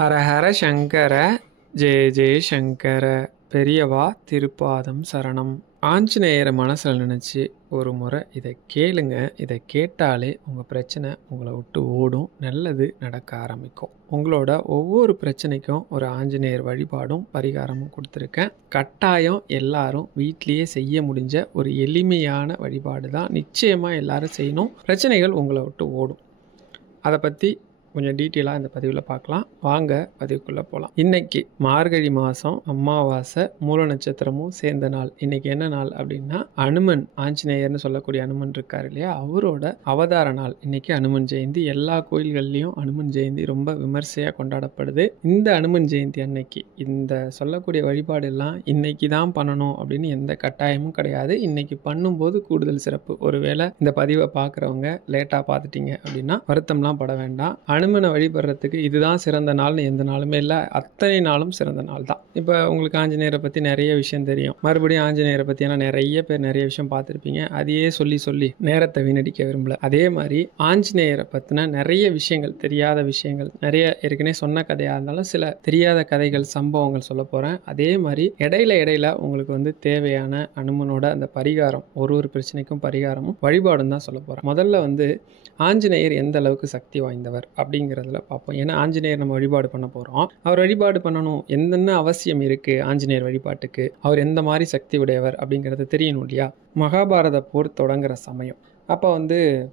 ஹரஹர சங்கர ஜெய ஜெய சங்கர பெரியவா திருப்பாதம் சரணம். ஆஞ்சநேயரை மனசில் நினச்சி ஒரு முறை இதை கேளுங்க. இதை கேட்டாலே உங்கள் பிரச்சனை உங்களை விட்டு ஓடும், நல்லது நடக்க ஆரம்பிக்கும். உங்களோட ஒவ்வொரு பிரச்சனைக்கும் ஒரு ஆஞ்சநேயர் வழிபாடும் பரிகாரமும் கொடுத்துருக்கேன். கட்டாயம் எல்லாரும் வீட்லேயே செய்ய முடிஞ்ச ஒரு எளிமையான வழிபாடு தான். நிச்சயமாக எல்லாரும் செய்யணும். பிரச்சனைகள் உங்களை விட்டு ஓடும். அதை பற்றி கொஞ்சம் டீட்டெயிலாக இந்த பதிவில் பார்க்கலாம். வாங்க பதிவுக்குள்ளே போகலாம். இன்றைக்கி மார்கழி மாதம் அமாவாசை மூல நட்சத்திரமும் சேர்ந்த நாள். இன்றைக்கி என்ன நாள் அப்படின்னா அனுமன், ஆஞ்சநேயர்னு சொல்லக்கூடிய அனுமன் இருக்கார் இல்லையா, அவரோட அவதார நாள். இன்றைக்கி அனுமன் ஜெயந்தி. எல்லா கோயில்கள்லேயும் அனுமன் ஜெயந்தி ரொம்ப விமர்சையாக கொண்டாடப்படுது. இந்த அனுமன் ஜெயந்தி அன்னைக்கு இந்த சொல்லக்கூடிய வழிபாடு எல்லாம் இன்றைக்கி தான் பண்ணணும் அப்படின்னு எந்த கட்டாயமும் கிடையாது. இன்றைக்கி பண்ணும்போது கூடுதல் சிறப்பு. ஒருவேளை இந்த பதிவை பார்க்குறவங்க லேட்டாக பார்த்துட்டீங்க அப்படின்னா வருத்தம்லாம் பட வேண்டாம். அனுமனை வழிபடுறதுக்கு இதுதான் சிறந்த நாள்னு எந்த நாளுமே இல்லை. அத்தனை நாளும் சிறந்த நாள் தான். இப்போ உங்களுக்கு ஆஞ்சநேயரை பற்றி நிறைய விஷயம் தெரியும். மறுபடியும் ஆஞ்சநேயரை பற்றி ஏன்னா நிறைய பேர் நிறைய விஷயம் பார்த்துருப்பீங்க. அதையே சொல்லி நேரத்தை வீணடிக்க விரும்பல. அதே மாதிரி ஆஞ்சநேயரை பற்றின நிறைய விஷயங்கள், தெரியாத விஷயங்கள் நிறைய ஏற்கனவே சொன்ன கதையாக இருந்தாலும் சில தெரியாத கதைகள், சம்பவங்கள் சொல்ல போகிறேன். அதே மாதிரி இடையில உங்களுக்கு தேவையான அனுமனோட அந்த பரிகாரம், ஒரு பிரச்சனைக்கும் பரிகாரமும் வழிபாடும் தான் சொல்ல போகிறேன். முதல்ல ஆஞ்சநேயர் எந்த அளவுக்கு சக்தி வாய்ந்தவர் அப்படிங்கிறதுல பார்ப்போம். ஏன்னா ஆஞ்சநேயர் நம்ம வழிபாடு பண்ண போகிறோம். அவர் வழிபாடு பண்ணணும், என்னென்ன அவசியம் இருக்குது ஆஞ்சநேயர் வழிபாட்டுக்கு, அவர் எந்த மாதிரி சக்தி உடையவர் அப்படிங்கிறது தெரியணும் இல்லையா. மகாபாரத போர் தொடங்குற சமயம் அப்போ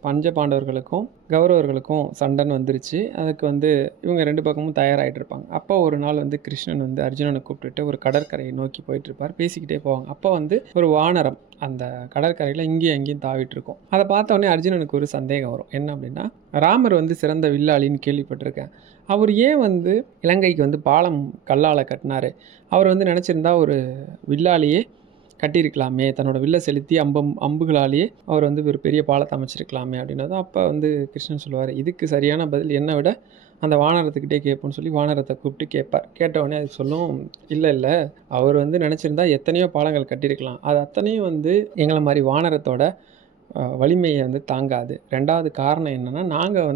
பஞ்ச பாண்டவர்களுக்கும் கௌரவர்களுக்கும் சண்டைன்னு வந்துருச்சு. அதுக்கு இவங்க ரெண்டு பக்கமும் தயாராகிட்டு இருப்பாங்க. அப்போ ஒரு நாள் கிருஷ்ணன் அர்ஜுனனை கூப்பிட்டுட்டு ஒரு கடற்கரையை நோக்கி போயிட்டு இருப்பார். பேசிக்கிட்டே போவாங்க. அப்போ ஒரு வானரம் அந்த கடற்கரையில் இங்கேயும் எங்கேயும் தாவிட்டு இருக்கும். அதை பார்த்த உடனே அர்ஜுனனுக்கு ஒரு சந்தேகம் வரும். என்ன அப்படின்னா, ராமர் சிறந்த வில்லாளின்னு கேள்விப்பட்டிருக்கேன். அவர் ஏன் இலங்கைக்கு பாலம் கல்லால் கட்டினார்? அவர் நினச்சிருந்தா ஒரு வில்லாளியே கட்டியிருக்கலாமே, தன்னோட வில்லை செலுத்தி அம்புகளாலேயே அவர் ஒரு பெரிய பாலத்தை அமைச்சிருக்கலாமே அப்படின்னதும் அப்போ கிருஷ்ணன் சொல்லுவார், இதுக்கு சரியான பதில் என்னை விட அந்த வானரத்துக்கிட்டே கேட்போன்னு சொல்லி வானரத்தை கூப்பிட்டு கேட்பார். கேட்டவுடனே அதுக்கு சொல்லும், இல்லை அவர் நினச்சிருந்தா எத்தனையோ பாலங்கள் கட்டியிருக்கலாம். அது அத்தனையும் எங்களை மாதிரி வானரத்தோட வலிமையை தாங்காது. ரெண்டாவது காரணம் என்னென்னா, நாங்கள்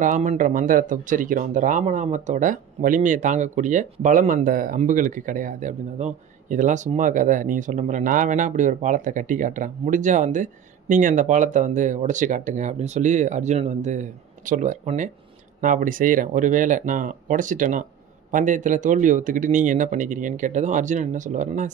ராமன்ற மந்திரத்தை உச்சரிக்கிறோம். அந்த ராமநாமத்தோட வலிமையை தாங்கக்கூடிய பலம் அந்த அம்புகளுக்கு கிடையாது அப்படின்னதும், இதெல்லாம் சும்மா கதை, நீங்கள் சொன்ன மாதிரி நான் வேணால் அப்படி ஒரு பாலத்தை கட்டி காட்டுறேன், முடிஞ்சால் நீங்கள் அந்த பாலத்தை உடச்சி காட்டுங்க அப்படின்னு சொல்லி அர்ஜுனன் சொல்லுவார். உடனே நான் அப்படி செய்கிறேன், ஒருவேளை நான் உடச்சிட்டேன்னா பந்தயத்தில் தோல்வியை ஒத்துக்கிட்டு நீங்கள் என்ன பண்ணிக்கிறீங்கன்னு கேட்டதும் அர்ஜுனன் என்ன சொல்லுவார்னா,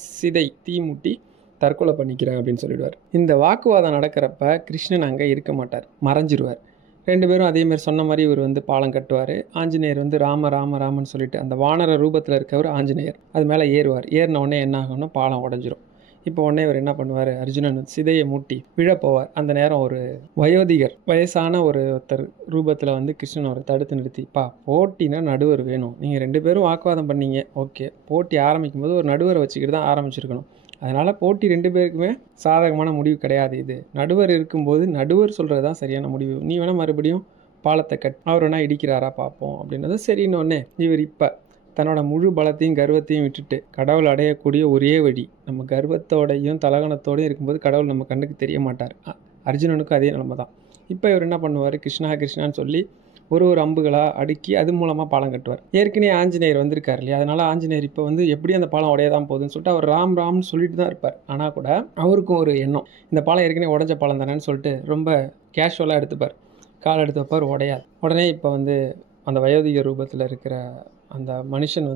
தீ மூட்டி தற்கொலை பண்ணிக்கிறேன் அப்படின்னு சொல்லிடுவார். இந்த வாக்குவாதம் நடக்கிறப்ப கிருஷ்ணன் அங்கே இருக்க மாட்டார், மறைஞ்சிருவார். ரெண்டு பேரும் அதேமாதிரி சொன்ன மாதிரி இவர் பாலம் கட்டுவார். ஆஞ்சநேயர் ராமன்னு சொல்லிட்டு அந்த வானர ரூபத்தில் இருக்கவர் ஆஞ்சநேயர் அது மேலே ஏறுவார். ஏறின உடனே என்ன ஆகும்னா பாலம் உடஞ்சிரும். இப்போ உடனே இவர் என்ன பண்ணுவார், அர்ஜுனன் சிதையை மூட்டி விழப்போவார். அந்த நேரம் ஒரு வயோதிகர், வயசான ஒருத்தர் ரூபத்தில் கிருஷ்ணன் அவரை தடுத்து நிறுத்திப்பா, போட்டினா நடுவர் வேணும், நீங்கள் ரெண்டு பேரும் வாக்குவாதம் பண்ணீங்க, ஓகே, போட்டி ஆரம்பிக்கும் போது ஒரு நடுவரை வச்சுக்கிட்டு தான் ஆரம்பிச்சிருக்கணும். அதனால் போட்டி ரெண்டு பேருக்குமே சாதகமான முடிவு கிடையாது. இது நடுவர் இருக்கும்போது நடுவர் சொல்கிறது தான் சரியான முடிவு. நீ வேணால் மறுபடியும் பாலத்தை அவர் வேணால் இடிக்கிறாரா பார்ப்போம் அப்படின்னது சரின்னு ஒன்னே இவர் இப்போ தன்னோட முழு பலத்தையும் கர்வத்தையும் விட்டுட்டு கடவுள் அடையக்கூடிய ஒரே வழி, நம்ம கர்வத்தோடையும் தலகணத்தோடையும் இருக்கும்போது கடவுள் நம்ம கண்ணுக்கு தெரிய மாட்டார். அர்ஜுனனுக்கும் அதே நிலைமை தான். இப்போ இவர் என்ன பண்ணுவார், கிருஷ்ணான்னு சொல்லி ஒரு அம்புகளாக அடுக்கி அது மூலமாக பாலம் கட்டுவார். ஏற்கனவே ஆஞ்சநேயர் வந்திருக்கார் இல்லையா, அதனால் ஆஞ்சநேயர் இப்போ எப்படியும் அந்த பாலம் உடையதான் போகுதுன்னு சொல்லிட்டு அவர் ராம்னு சொல்லிட்டு தான் இருப்பார். ஆனால் கூட அவருக்கும் ஒரு எண்ணம், இந்த பாலம் ஏற்கனவே உடஞ்ச பாலம் தானேன்னு சொல்லிட்டு ரொம்ப கேஷுவலாக எடுத்துப்பார். கால் எடுத்து வைப்பார், உடையாது. உடனே இப்போ அந்த வயோதிக ரூபத்தில் இருக்கிற அந்த மனுஷன்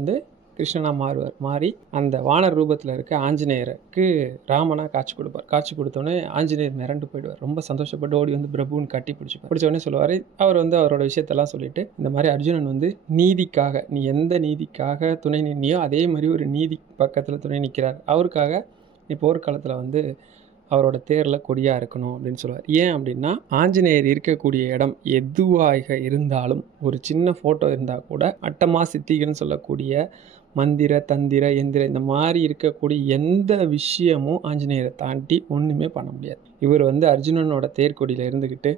கிருஷ்ணனாக மாறி அந்த வானர் ரூபத்தில் இருக்க ஆஞ்சநேயருக்கு ராமனாக காட்சி கொடுப்பார். காட்சி கொடுத்தோடனே ஆஞ்சநேயர் மிரண்டு போயிடுவார். ரொம்ப சந்தோஷப்பட்டு ஓடி பிரபுன்னு கட்டி பிடிச்ச சொல்லுவார். அவர் அவரோட விஷயத்தெல்லாம் சொல்லிட்டு இந்த மாதிரி அர்ஜுனன் நீதிக்காக, நீ எந்த நீதிக்காக துணை நின்னியோ அதே மாதிரி ஒரு நீதி பக்கத்தில் துணை நிற்கிறார். அவருக்காக நீ போர்க்காலத்தில் அவரோட தேரில் கொடியாக இருக்கணும் அப்படின்னு சொல்லுவார். ஏன் அப்படின்னா, ஆஞ்சநேயர் இருக்கக்கூடிய இடம் எதுவாக இருந்தாலும் ஒரு சின்ன ஃபோட்டோ இருந்தால் கூட அட்டமா சித்திகள்னு சொல்லக்கூடிய மந்திர தந்திர எந்திர இந்த மாதிரி இருக்கக்கூடிய எந்த விஷயமும் ஆஞ்சநேயரை தாண்டி ஒன்றுமே பண்ண முடியாது. இவர் அர்ஜுனனோட தேர்கொடியில் இருந்துக்கிட்டு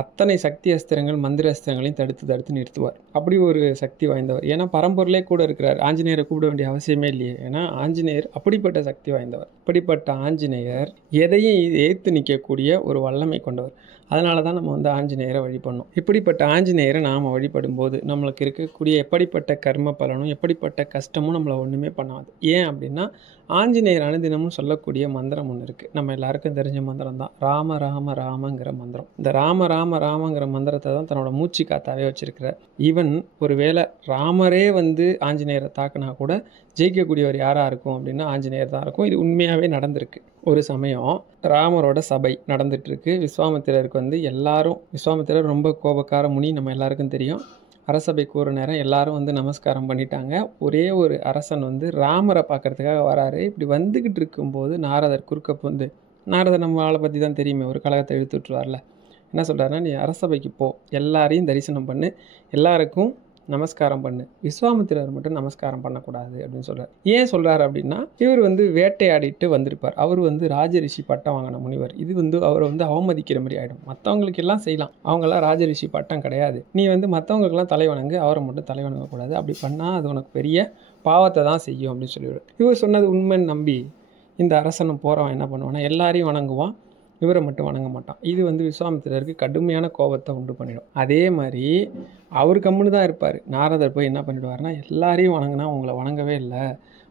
அத்தனை சக்தி அஸ்திரங்கள் மந்திர அஸ்திரங்களையும் தடுத்து நிறுத்துவார். அப்படி ஒரு சக்தி வாய்ந்தவர். ஏன்னா பரம்பொருளே கூட இருக்கிறார். ஆஞ்சநேயரை கூப்பிட வேண்டிய அவசியமே இல்லையே. ஏன்னா ஆஞ்சநேயர் அப்படிப்பட்ட சக்தி வாய்ந்தவர். அப்படிப்பட்ட ஆஞ்சநேயர் எதையும் ஏற்று நிற்கக்கூடிய ஒரு வல்லமை கொண்டவர். அதனால தான் நம்ம வந்து ஆஞ்சநேயரை வழிபடணும். இப்படிப்பட்ட ஆஞ்சநேயரை நாம் வழிபடும்போது நம்மளுக்கு இருக்கக்கூடிய எப்படிப்பட்ட கர்ம பலனும் எப்படிப்பட்ட கஷ்டமும் நம்மளை ஒன்றுமே பண்ணாது. ஏன் அப்படின்னா ஆஞ்சநேயர் அனுதினமும் சொல்லக்கூடிய மந்திரம் ஒன்று இருக்குது. நம்ம எல்லாருக்கும் தெரிஞ்ச மந்திரம் தான் ராம ராம ராமங்கிற மந்திரம். இந்த ராம ராம ராமங்கிற மந்திரத்தை தான் தன்னோட மூச்சு காத்தாவே வச்சிருக்கிறார். ஈவன் ஒருவேளை ராமரே வந்து ஆஞ்சநேயரை தாக்குனா கூட ஜெயிக்கக்கூடியவர் யாராக இருக்கும் அப்படின்னா ஆஞ்சநேயர் தான் இருக்கும். இது உண்மையாகவே நடந்திருக்கு. ஒரு சமயம் ராமரோட சபை நடந்துட்டு இருக்கு. விஸ்வாமித்திரருக்கு வந்து எல்லாரும், விஸ்வாமித்திரர் ரொம்ப கோபக்கார முனி, நம்ம எல்லாருக்கும் தெரியும். அரசபை கூற நேரம் எல்லாரும் வந்து நமஸ்காரம் பண்ணிட்டாங்க. ஒரே ஒரு அரசன் வந்து ராமரை பார்க்கறதுக்காக வராரு. இப்படி வந்துக்கிட்டு இருக்கும்போது நாரதர் குறுக்க வந்து, நாரதர் நம்ம ஆளை பற்றி தான் தெரியுமே, ஒரு கழகத்தை இழுத்து விட்டுருவார்ல. என்ன சொல்கிறாருன்னா, நீ அரசபைக்கு போ, எல்லாரையும் தரிசனம் பண்ணு, எல்லாருக்கும் நமஸ்காரம் பண்ணு, விஸ்வாமித்திரர் மட்டும் நமஸ்காரம் பண்ணக்கூடாது அப்படின்னு சொல்கிறார். ஏன் சொல்கிறார் அப்படின்னா, இவர் வந்து வேட்டையாடிட்டு வந்திருப்பார். அவர் வந்து ராஜரிஷி பட்டம் வாங்கின முனிவர். இது வந்து அவரை வந்து அவமதிக்கிற மாதிரி ஆகிடும். மற்றவங்களுக்கு எல்லாம் செய்யலாம், அவங்களாம் ராஜரிஷி பட்டம் கிடையாது. நீ வந்து மற்றவங்களுக்கெல்லாம் தலைவணங்கு, அவரை மட்டும் தலைவணங்கக்கூடாது. அப்படி பண்ணால் அது உனக்கு பெரிய பாவத்தை தான் செய்யும் அப்படின்னு சொல்லிவிடும். இவர் சொன்னது உண்மைன்னு நம்பி இந்த அரசனும் போகிறவன் என்ன பண்ணுவான்னா எல்லாரையும் வணங்குவான், இவரை மட்டும் வணங்க மாட்டான். இது வந்து விஸ்வாமித்திரருக்கு கடுமையான கோபத்தை உண்டு பண்ணிடும். அதே மாதிரி அவர் கம்முன்னு தான் இருப்பார். நாரதர் போய் என்ன பண்ணிடுவார்னா, எல்லாரையும் வணங்கினா உங்களை வணங்கவே இல்லை,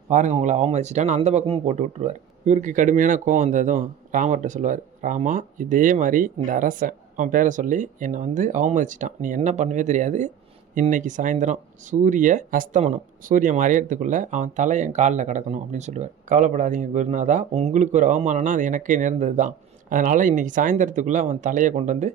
பாருங்கள் உங்களை அவமதிச்சிட்டான்னு அந்த பக்கமும் போட்டு விட்டுருவார். இவருக்கு கடுமையான கோவம் வந்ததும் ராமர்கிட்ட சொல்லுவார், ராமா இதே மாதிரி இந்த அரசன் அவன் பேரை சொல்லி என்னை வந்து அவமதிச்சிட்டான், நீ என்ன பண்ணவே தெரியாது, இன்னைக்கு சாயந்தரம் சூரிய அஸ்தமனம், சூரியன் மறையறதுக்குள்ளே அவன் தலை என் காலில் கிடக்கணும் அப்படின்னு சொல்லுவார். கவலைப்படாதீங்க குருநாதா, உங்களுக்கு ஒரு அவமானம்னா அது எனக்கே நேர்ந்தது தான், அதனால் இன்றைக்கி சாயந்தரத்துக்குள்ளே அவன் தலையை கொண்டு வந்து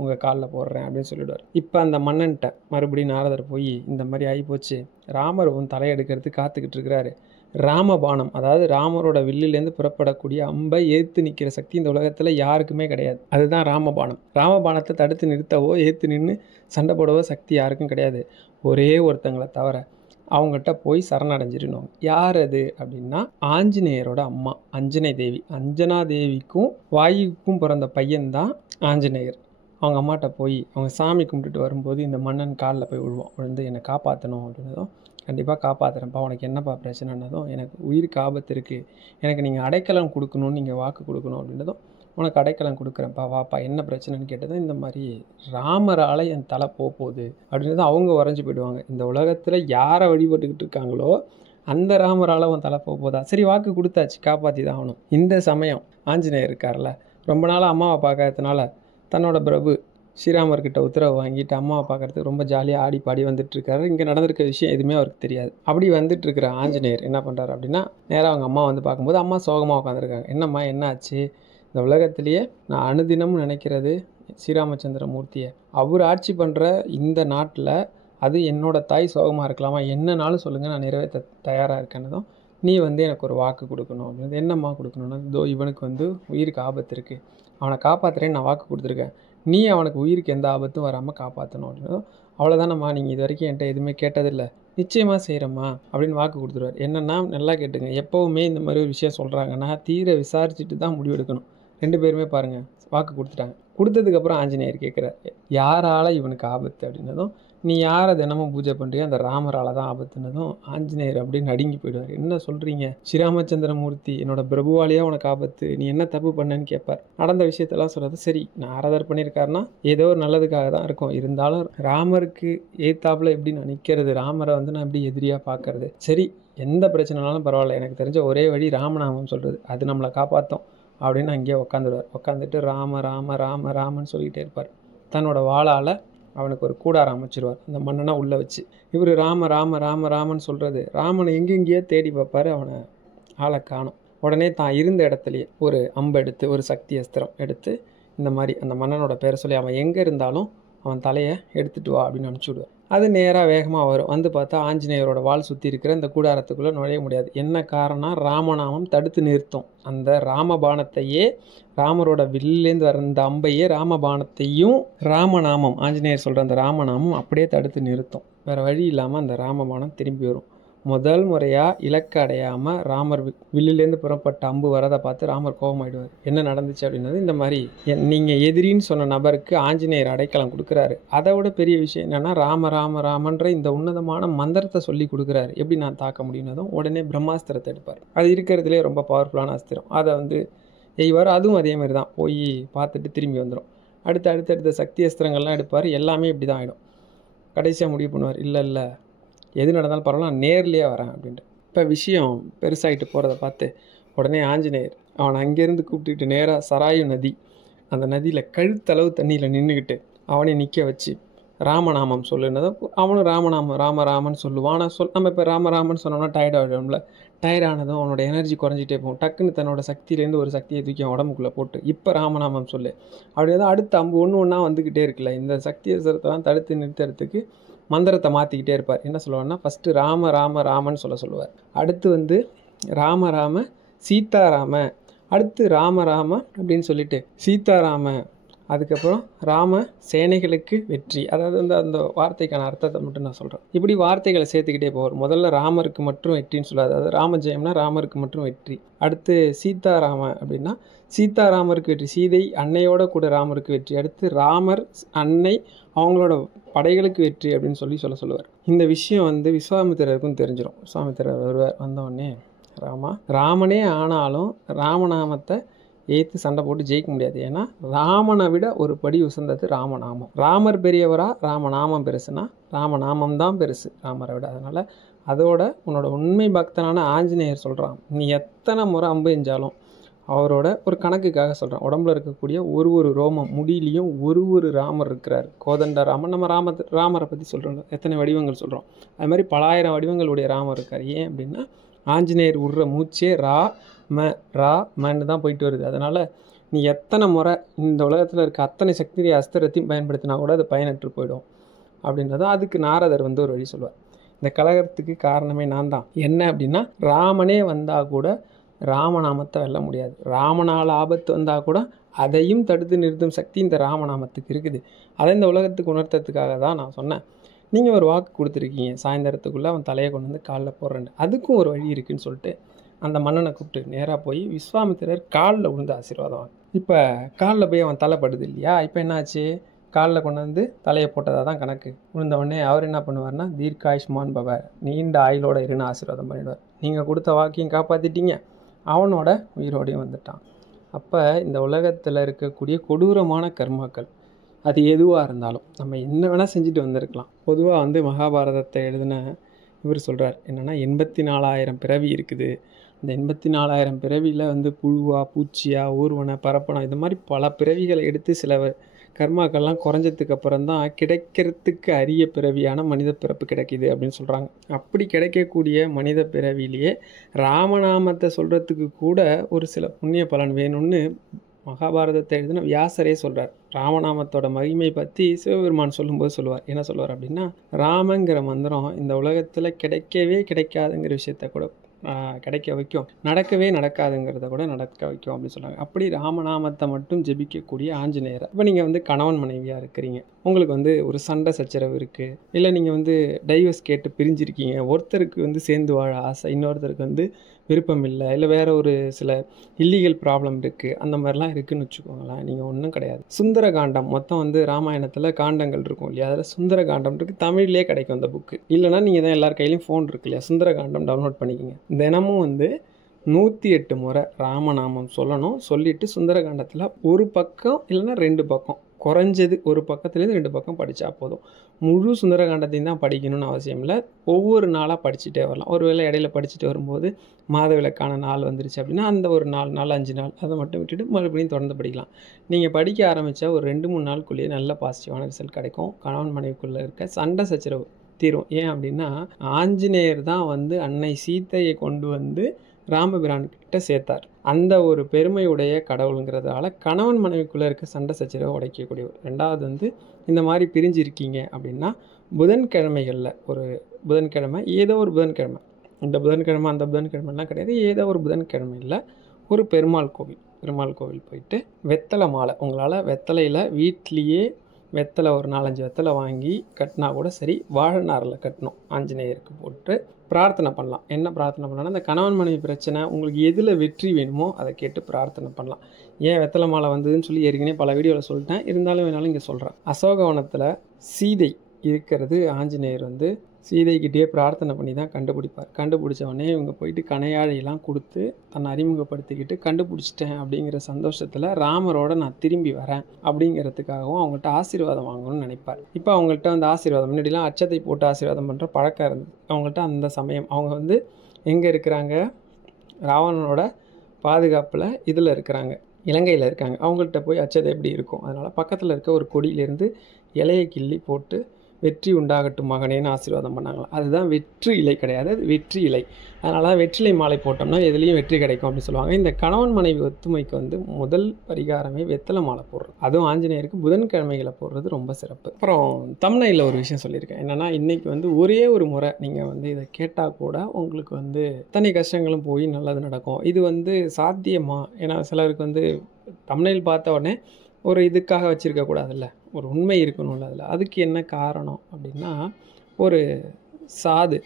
உங்கள் காலில் போடுறேன் அப்படின்னு சொல்லிவிடுவார். இப்போ அந்த மன்னன்ட்ட மறுபடியும் நாரதர் போய் இந்த மாதிரி ஆகிப்போச்சு, ராமர் உன் தலையெடுக்கிறதுக்கு காத்துக்கிட்டு இருக்கிறாரு, ராமபானம் அதாவது ராமரோட வில்லிலேருந்து புறப்படக்கூடிய அம்பை ஏற்று நிற்கிற சக்தி இந்த உலகத்தில் யாருக்குமே கிடையாது. அதுதான் ராமபானம். ராமபானத்தை தடுத்து நிறுத்தவோ ஏற்று நின்று சண்டை போடவோ சக்தி யாருக்கும் கிடையாது, ஒரே ஒருத்தங்களை தவிர. அவங்ககிட்ட போய் சரணடைஞ்சிடணும். யார் அது அப்படின்னா ஆஞ்சநேயரோட அம்மா அஞ்சனை தேவி. அஞ்சனா தேவிக்கும் வாயுக்கும் பிறந்த பையன்தான் ஆஞ்சநேயர். அவங்க அம்மாட்ட போய் அவங்க சாமி கும்பிட்டுட்டு வரும்போது இந்த மன்னன் காலில் போய் விழுவோம். விழுந்து என்னை காப்பாற்றணும் அப்படின்னதும், கண்டிப்பாக காப்பாற்றுறேன்ப்பா, உனக்கு என்னப்பா பிரச்சனைன்னதும், எனக்கு உயிருக்கு ஆபத்து இருக்குது, எனக்கு நீங்கள் அடைக்கலம் கொடுக்கணும்னு நீங்கள் வாக்கு கொடுக்கணும் அப்படின்றதும், உனக்கு அடைக்கலம் கொடுக்குறேன்ப்பா, வாப்பா என்ன பிரச்சனைன்னு கேட்டதும், இந்த மாதிரி ராமரால் என் தலை போகுது அப்படின்றது அவங்க உறைஞ்சி போயிடுவாங்க. இந்த உலகத்தில் யாரை வழிபட்டுக்கிட்டு இருக்காங்களோ அந்த ராமரால் அவன் தலை போகுதா, சரி வாக்கு கொடுத்தாச்சு, காப்பாற்றி தான் ஆகணும். இந்த சமயம் ஆஞ்சநேயர் இருக்கார்ல, ரொம்ப நாளாக அம்மாவை பார்க்காததுனால தன்னோட பிரபு ஸ்ரீராமர்கிட்ட உத்தரவு வாங்கிட்டு அம்மாவை பார்க்கறதுக்கு ரொம்ப ஜாலியாக ஆடி பாடி வந்துட்டுருக்காரு. இங்கே நடந்திருக்க விஷயம் எதுவுமே அவருக்கு தெரியாது. அப்படி வந்துட்டுருக்கிற ஆஞ்சநேயர் என்ன பண்ணுறாரு அப்படின்னா, நேராக அவங்க அம்மா வந்து பார்க்கும்போது அம்மா சோகமாக உட்காந்துருக்காங்க. என்னம்மா என்ன ஆச்சு, இந்த உலகத்திலேயே நான் அனுதினமும் நினைக்கிறது ஸ்ரீராமச்சந்திர மூர்த்தியை, அவர் ஆட்சி பண்ணுற இந்த நாட்டில் அது என்னோட தாய் சோகமாக இருக்கலாமா, என்னன்னாலும் சொல்லுங்கள், நான் நிறைவேற்ற தயாராக இருக்கேன்னதும், நீ வந்து எனக்கு ஒரு வாக்கு கொடுக்கணும் அப்படின்னு. என்னம்மா கொடுக்கணுன்னா, இதோ இவனுக்கு வந்து உயிருக்கு ஆபத்து இருக்குது, அவனை காப்பாற்றுறேன்னு நான் வாக்கு கொடுத்துருக்கேன், நீ அவனுக்கு உயிருக்கு எந்த ஆபத்தும் வராமல் காப்பாற்றணும் அப்படின்னு. அவ்வளோதானம்மா, நீங்கள் இது வரைக்கும் என்கிட்ட எதுவுமே கேட்டதில்லை, நிச்சயமாக செய்கிறம்மா அப்படின்னு வாக்கு கொடுத்துருவார். என்னென்னா நல்லா கேட்டுங்க, எப்போவுமே இந்த மாதிரி ஒரு விஷயம் சொல்கிறாங்கன்னா தீர விசாரிச்சுட்டு தான் முடிவெடுக்கணும். 2 பேருமே பாருங்கள் வாக்கு கொடுத்துட்டாங்க. கொடுத்ததுக்கப்புறம் ஆஞ்சநேயர் கேட்குறார், யாரால் இவனுக்கு ஆபத்து அப்படின்னதும், நீ யாரை தினமும் பூஜை பண்ணுறியோ அந்த ராமரால் தான் ஆபத்துனதும் ஆஞ்சநேயர் அப்படியே நடுங்கி போயிடுவார். என்ன சொல்கிறீங்க, ஸ்ரீராமச்சந்திரமூர்த்தி என்னோட பிரபுவாலேயே உனக்கு ஆபத்து, நீ என்ன தப்பு பண்ணேன்னு கேட்பார். நடந்த விஷயத்தெல்லாம் சொல்கிறது, சரி நாரதர் பண்ணியிருக்காருன்னா ஏதோ ஒரு நல்லதுக்காக தான் இருக்கும், இருந்தாலும் ராமருக்கு ஏத்தாப்புல எப்படி நான் நிற்கிறது, ராமரை வந்து நான் எப்படி எதிரியாக பார்க்கறது, சரி எந்த பிரச்சனைனாலும் பரவாயில்ல, எனக்கு தெரிஞ்ச ஒரே வழி ராமநாமம் சொல்கிறது, அது நம்மளை காப்பாற்றும் அப்படின்னு அங்கேயே உட்காந்துடுவார். உட்காந்துட்டு ராம ராம ராம ராமன்னு சொல்லிக்கிட்டே இருப்பார். தன்னோட வாளால் அவனுக்கு ஒரு கூடாரம் அமைச்சிருவார், அந்த மன்னனை உள்ளே வச்சு. இவர் ராம ராம ராம ராமன்னு சொல்கிறது, ராமனை எங்கெங்கேயே தேடி பார்ப்பார், அவனை ஆளை காணும். உடனே தான் இருந்த இடத்துலையே ஒரு அம்பு எடுத்து, ஒரு சக்தி அஸ்திரம் எடுத்து, இந்த மாதிரி அந்த மன்னனோட பேரை சொல்லி அவன் எங்கே இருந்தாலும் அவன் தலையை எடுத்துகிட்டு வா அப்படின்னு அனுப்பிச்சி விடுவார். அது நேராக வேகமாக வரும். வந்து பார்த்தா ஆஞ்சநேயரோட வாள் சுற்றி இருக்கிற இந்த கூடாரத்துக்குள்ளே நுழைய முடியாது. என்ன காரணம், ராமநாமம் தடுத்து நிறுத்தும். அந்த ராமபானத்தையே, ராமரோட வில்லேருந்து வர அந்த அம்பையே, ராமபானத்தையும் ராமநாமம், ஆஞ்சநேயர் சொல்கிற அந்த ராமநாமம் அப்படியே தடுத்து நிறுத்தும். வேறு வழி இல்லாமல் அந்த ராமபானம் திரும்பி வரும். முதல் முறையாக இலக்கு அடையாமல் ராமர் வில்லிலேருந்து புறப்பட்ட அம்பு வரதை பார்த்து ராமர் கோபமாயிடுவார். என்ன நடந்துச்சு அப்படின்னது, இந்த மாதிரி நீங்கள் எதிரின்னு சொன்ன நபருக்கு ஆஞ்சநேயர் அடைக்கலம் கொடுக்குறாரு. அதை விட பெரிய விஷயம் என்னென்னா, ராம ராம ராமன்ற இந்த உன்னதமான மந்திரத்தை சொல்லி கொடுக்குறாரு, எப்படி நான் தாக்க முடியும்னதும் உடனே பிரம்மாஸ்திரத்தை எடுப்பார். அது இருக்கிறதுலே ரொம்ப பவர்ஃபுல்லான அஸ்திரம். அதை வந்து எய்வார். அதுவும் அதே மாதிரி தான், போய் பார்த்துட்டு திரும்பி வந்துடும். அடுத்தடுத்த சக்தி அஸ்திரங்கள்லாம் எடுப்பார். எல்லாமே இப்படி தான் ஆகிடும். கடைசியாக முடிவு பண்ணுவார், இல்லை எது நடந்தாலும் பரவாயில்ல, நான் நேர்லேயே வரேன் அப்படின்ட்டு. இப்போ விஷயம் பெருசாகிட்டு போகிறத பார்த்து உடனே ஆஞ்சநேயர் அவனை அங்கேருந்து கூப்பிட்டுக்கிட்டு நேராக சராயு நதி, அந்த நதியில் கழுத்தளவு தண்ணியில் நின்றுக்கிட்டு அவனை நிற்க வச்சு ராமநாமம் சொல்லுனதும் அவனும் ராமன் சொல்லுவான். ஆனால் நம்ம இப்போ ராமன் சொன்னோம்னா டயர்ட் ஆகிடும்ல. டயர்ட் ஆனதும் அவனோட எனர்ஜி குறைஞ்சிட்டே போகும். டக்குன்னு தன்னோட சக்தியிலேருந்து ஒரு சக்தியை தூக்கி அவன் உடம்புக்குள்ளே போட்டு இப்போ ராமநாமம் சொல்லு அப்படி தான் அடுத்த அம்பு ஒன்றா வந்துக்கிட்டே இருக்குல்ல. இந்த சக்தி அஸ்திரத்தெல்லாம் தடுத்து நிறுத்துறதுக்கு மந்திரத்தை மாற்றிக்கிட்டே இருப்பார். என்ன சொல்லுவார்னா, ஃபஸ்ட்டு ராமன் சொல்லுவார். அடுத்து ராம சீதாராம, அடுத்து ராம அப்படின்னு சொல்லிட்டு சீதாராம, அதுக்கப்புறம் ராம சேனைகளுக்கு வெற்றி. அதாவது அந்த வார்த்தைக்கான அர்த்தத்தை மட்டும் நான் சொல்கிறேன். இப்படி வார்த்தைகளை சேர்த்துக்கிட்டே போவார். முதல்ல ராமருக்கு மட்டும் வெற்றின்னு சொல்லாது. அதாவது ராமஜெயம்னா ராமருக்கு மட்டும் வெற்றி. அடுத்து சீதாராம அப்படின்னா சீதாராமருக்கு வெற்றி, சீதை அன்னையோட கூட ராமருக்கு வெற்றி. அடுத்து ராமர் அன்னை அவங்களோட படைகளுக்கு வெற்றி அப்படின்னு சொல்லுவார். இந்த விஷயம் விஸ்வாமித்திரருக்கும் தெரிஞ்சிடும். விஸ்வாமித்திரர் வருவார். வந்தவுடனே ராமனே ஆனாலும் ராமநாமத்தை ஏற்று சண்டை போட்டு ஜெயிக்க முடியாது. ஏன்னா ராமனை விட ஒரு படி உசந்தது ராமநாமம். ராமர் பெரியவரா, ராமநாமம் பெருசுனா ராமநாமம் தான் பெருசு ராமரை விட. அதனால் அதோட உன்னோட உண்மை பக்தனான ஆஞ்சநேயர் சொல்கிறான், நீ எத்தனை முறை அம்பு எஞ்சாலும் அவரோட ஒரு கணக்குக்காக சொல்கிறான். உடம்புல இருக்கக்கூடிய ஒரு ரோமம் முடியிலையும் ஒரு ராமர் இருக்கிறார். கோதண்ட ராமன். நம்ம ராமரை பற்றி சொல்கிறோம், எத்தனை வடிவங்கள் சொல்கிறோம். அது மாதிரி பலாயிரம் வடிவங்களுடைய ராமர் இருக்கார். ஏன் அப்படின்னா ஆஞ்சநேயர் விடுற மூச்சே ராமன்னு தான் போயிட்டு வருது. அதனால் நீ எத்தனை முறை இந்த உலகத்தில் இருக்க அத்தனை சக்தி அஸ்திரத்தையும் பயன்படுத்தினா கூட அது பயனற்று போயிடும் அப்படின்றத அதுக்கு நாரதர் ஒரு வழி சொல்லுவார். இந்த கலகத்துக்கு காரணமே நான் தான். என்ன அப்படின்னா, ராமனே வந்தால் கூட ராமநாமத்தை வெல்ல முடியாது. ராமனால் ஆபத்து வந்தால் கூட அதையும் தடுத்து நிறுத்தும் சக்தி இந்த ராமநாமத்துக்கு இருக்குது. அதை இந்த உலகத்துக்கு உணர்த்துறதுக்காக தான் நான் சொன்னேன். நீங்கள் ஒரு வாக்கு கொடுத்துருக்கீங்க, சாயந்தரத்துக்குள்ளே அவன் தலையை கொண்டு வந்து காலில் போடுறேன், அதுக்கும் ஒரு வழி இருக்குதுன்னு சொல்லிட்டு அந்த மன்னனை கூப்பிட்டு நேராக போய் விஸ்வாமித்திரர் காலில் விழுந்து ஆசீர்வாதம். இப்போ காலில் போய் அவன் தலைப்படுது இல்லையா, இப்போ என்னாச்சு, காலில் கொண்டு வந்து தலையை போட்டதாக தான் கணக்கு. விழுந்தவொடனே அவர் என்ன பண்ணுவார்னா, தீர்க்காயுஷ்மான் பவ, நீண்ட ஆயுளோட இருன்னு ஆசீர்வாதம் பண்ணிவிடுவார். நீங்கள் கொடுத்த வாக்கையும் காப்பாற்றிட்டீங்க, அவனோட உயிரோடையும் வந்துட்டான். அப்போ இந்த உலகத்தில் இருக்கக்கூடிய கொடூரமான கர்மாக்கள் அது எதுவாக இருந்தாலும் நம்ம என்ன வேணால் செஞ்சுட்டு வந்திருக்கலாம். பொதுவாக மகாபாரதத்தை எழுதின இவர் சொல்கிறார் என்னென்னா, 84,000 பிறவி இருக்குது. இந்த 84,000 பிறவியில் புழுவா, பூச்சியா, ஊர்வன, பரப்பனம், இது மாதிரி பல பிறவிகளை எடுத்து சில கர்மாக்கள்லாம் குறைஞ்சதுக்கு அப்புறம் தான் கிடைக்கிறதுக்கு அரிய பிறவியான மனித பிறப்பு கிடைக்கிது அப்படின்னு சொல்கிறாங்க. அப்படி கிடைக்கக்கூடிய மனித பிறவிலேயே ராமநாமத்தை சொல்கிறதுக்கு கூட ஒரு சில புண்ணிய பலன் வேணும்னு மகாபாரதத்தை எழுதின வியாசரே சொல்கிறார். ராமநாமத்தோட மகிமை பற்றி சிவபெருமான் சொல்லும்போது சொல்லுவார். என்ன சொல்லுவார் அப்படின்னா, ராமங்கிற மந்திரம் இந்த உலகத்தில் கிடைக்கவே கிடைக்காதுங்கிற விஷயத்த கூட கிடைக்க வைக்கும், நடக்கவே நடக்காதுங்கிறத கூட நடக்க வைக்கும் அப்படின்னு சொல்கிறாங்க. அப்படி ராமநாமத்தை மட்டும் ஜெபிக்கக்கூடிய ஆஞ்சநேயர். இப்போ நீங்கள் கணவன் மனைவியாக இருக்கிறீங்க, உங்களுக்கு ஒரு சண்டை சச்சரவு இருக்குது, இல்லை நீங்கள் டைவர்ஸ் கேட்டு பிரிஞ்சிருக்கீங்க, ஒருத்தருக்கு சேர்ந்து வாழ ஆசை, இன்னொருத்தருக்கு விருப்பம் இல்லை, இல்லை வேறு ஒரு சில இல்லீகல் ப்ராப்ளம் இருக்குது, அந்த மாதிரிலாம் இருக்குதுன்னு வச்சுக்கோங்களேன். நீங்கள் ஒன்றும் கிடையாது. சுந்தர காண்டம் மொத்தம் ராமாயணத்தில் காண்டங்கள் இருக்கும் இல்லையா, அதில் சுந்தர காண்டம் இருக்குது. தமிழ்லேயே கிடைக்கும் அந்த புக்கு. இல்லைனா நீங்கள் தான் எல்லார் கையிலையும் ஃபோன் இருக்கு இல்லையா, சுந்தர காண்டம் டவுன்லோட் பண்ணிக்கோங்க. தினமும் 108 முறை ராமநாமம் சொல்லணும். சொல்லிவிட்டு சுந்தரகாண்டத்தில் ஒரு பக்கம் இல்லைன்னா 2 பக்கம், குறைஞ்சது ஒரு பக்கத்துலேருந்து 2 பக்கம் படித்தா போதும். முழு சுந்தரகாண்டத்தையும் தான் படிக்கணும்னு அவசியம் இல்லை. ஒவ்வொரு நாளாக படிச்சுட்டே வரலாம். ஒருவேளை இடையில படிச்சுட்டு வரும்போது மாதவிலக்கான நாள் வந்துருச்சு அப்படின்னா அந்த ஒரு 4 நாள் 5 நாள் அதை மட்டும் விட்டுட்டு மறுபடியும் தொடர்ந்து படிக்கலாம். நீங்கள் படிக்க ஆரம்பித்தா ஒரு 2-3 நாளுக்குள்ளேயே நல்ல பாசிட்டிவான ரிசல்ட் கிடைக்கும். கணவன் மனைவிக்குள்ளே இருக்க சண்டை சச்சரவு தீரும். ஏன் அப்படின்னா, ஆஞ்சநேயர் தான் அன்னை சீத்தையை கொண்டு ராமபிரான் கிட்ட சேர்த்தார். அந்த ஒரு பெருமையுடைய கடவுளுங்கிறதால கணவன் மனைவிக்குள்ளே இருக்க சண்டை சச்சரவை உடைக்கக்கூடியவர். ரெண்டாவது இந்த மாதிரி பிரிஞ்சிருக்கீங்க அப்படின்னா, புதன்கிழமைகளில் ஒரு புதன்கிழமை, ஏதோ ஒரு புதன்கிழமை, இந்த புதன்கிழமை அந்த புதன்கிழமைலாம் கிடையாது, ஏதோ ஒரு புதன்கிழமையில் ஒரு பெருமாள் கோவில் போயிட்டு வெத்தலை மாலை, உங்களால் வெத்தலையில் வீட்லேயே வெத்தலை ஒரு 4-5 வெத்தலை வாங்கி கட்டினா கூட சரி, வாழை நாரில் கட்டணும், ஆஞ்சநேயருக்கு போட்டு பிரார்த்தனை பண்ணலாம். என்ன பிரார்த்தனை பண்ணலாம்னா, அந்த கணவன் மனைவி பிரச்சனை உங்களுக்கு எதில் வெற்றி வேணுமோ அதை கேட்டு பிரார்த்தனை பண்ணலாம். ஏன் வெத்தலை மாலை வந்ததுன்னு சொல்லி ஏற்கனவே பல வீடியோவில் சொல்லிட்டேன், இருந்தாலும் வேணாலும் இங்கே சொல்கிறேன். அசோகவனத்தில் சீதை இருக்கிறது ஆஞ்சநேயர் சீதைக்கிட்டே பிரார்த்தனை பண்ணி தான் கண்டுபிடிப்பார். கண்டுபிடிச்ச உடனே இவங்க போயிட்டு கணையாழியெல்லாம் கொடுத்து தன்னை அறிமுகப்படுத்திக்கிட்டு கண்டுபிடிச்சிட்டேன் அப்படிங்கிற சந்தோஷத்தில் ராமரோட நான் திரும்பி வரேன் அப்படிங்கிறதுக்காகவும் அவங்கள்ட்ட ஆசீர்வாதம் வாங்கணும்னு நினைப்பார். இப்போ அவங்கள்ட்ட வந்து ஆசீர்வாதம் முன்னாடிலாம் அச்சத்தை போட்டு ஆசீர்வாதம் பண்ணுற பழக்கம் இருந்தது அவங்கள்ட்ட. அந்த சமயம் அவங்க வந்து எங்கே இருக்கிறாங்க? ராவணனோட பாதுகாப்பில் இதில் இருக்கிறாங்க, இலங்கையில் இருக்காங்க. அவங்கள்ட்ட போய் அச்சதை எப்படி இருக்கும்? அதனால் பக்கத்தில் இருக்க ஒரு கொடியிலேருந்து இலையை கிள்ளி போட்டு வெற்றி உண்டாகட்டும் மகனேன்னு ஆசீர்வாதம் பண்ணாங்களாம். அதுதான் வெற்றி இலை கிடையாது, அது வெற்றி இலை. அதனால் வெற்றிலை மாலை போட்டோம்னா எதுலேயும் வெற்றி கிடைக்கும் அப்படின்னு சொல்லுவாங்க. இந்த கணவன் மனைவி ஒத்துமைக்கு வந்து முதல் பரிகாரமே வெத்தலை மாலை போடுறது. அதுவும் ஆஞ்சநேயருக்கு புதன்கிழமைகளை போடுறது ரொம்ப சிறப்பு. அப்புறம் தம்ப்நெயில்ல ஒரு விஷயம் சொல்லியிருக்கேன். என்னென்னா இன்றைக்கி வந்து ஒரே ஒரு முறை நீங்கள் வந்து இதை கேட்டால் கூட உங்களுக்கு வந்து அத்தனை கஷ்டங்களும் போய் நல்லது நடக்கும். இது வந்து சாத்தியமா? ஏன்னா சிலருக்கு வந்து தம்ப்நெயில் பார்த்த உடனே ஒரு இதுக்காக வச்சுருக்கக்கூடாதுல்ல, ஒரு உண்மை இருக்கணும்ல அதில். அதுக்கு என்ன காரணம் அப்படின்னா, ஒரு சாது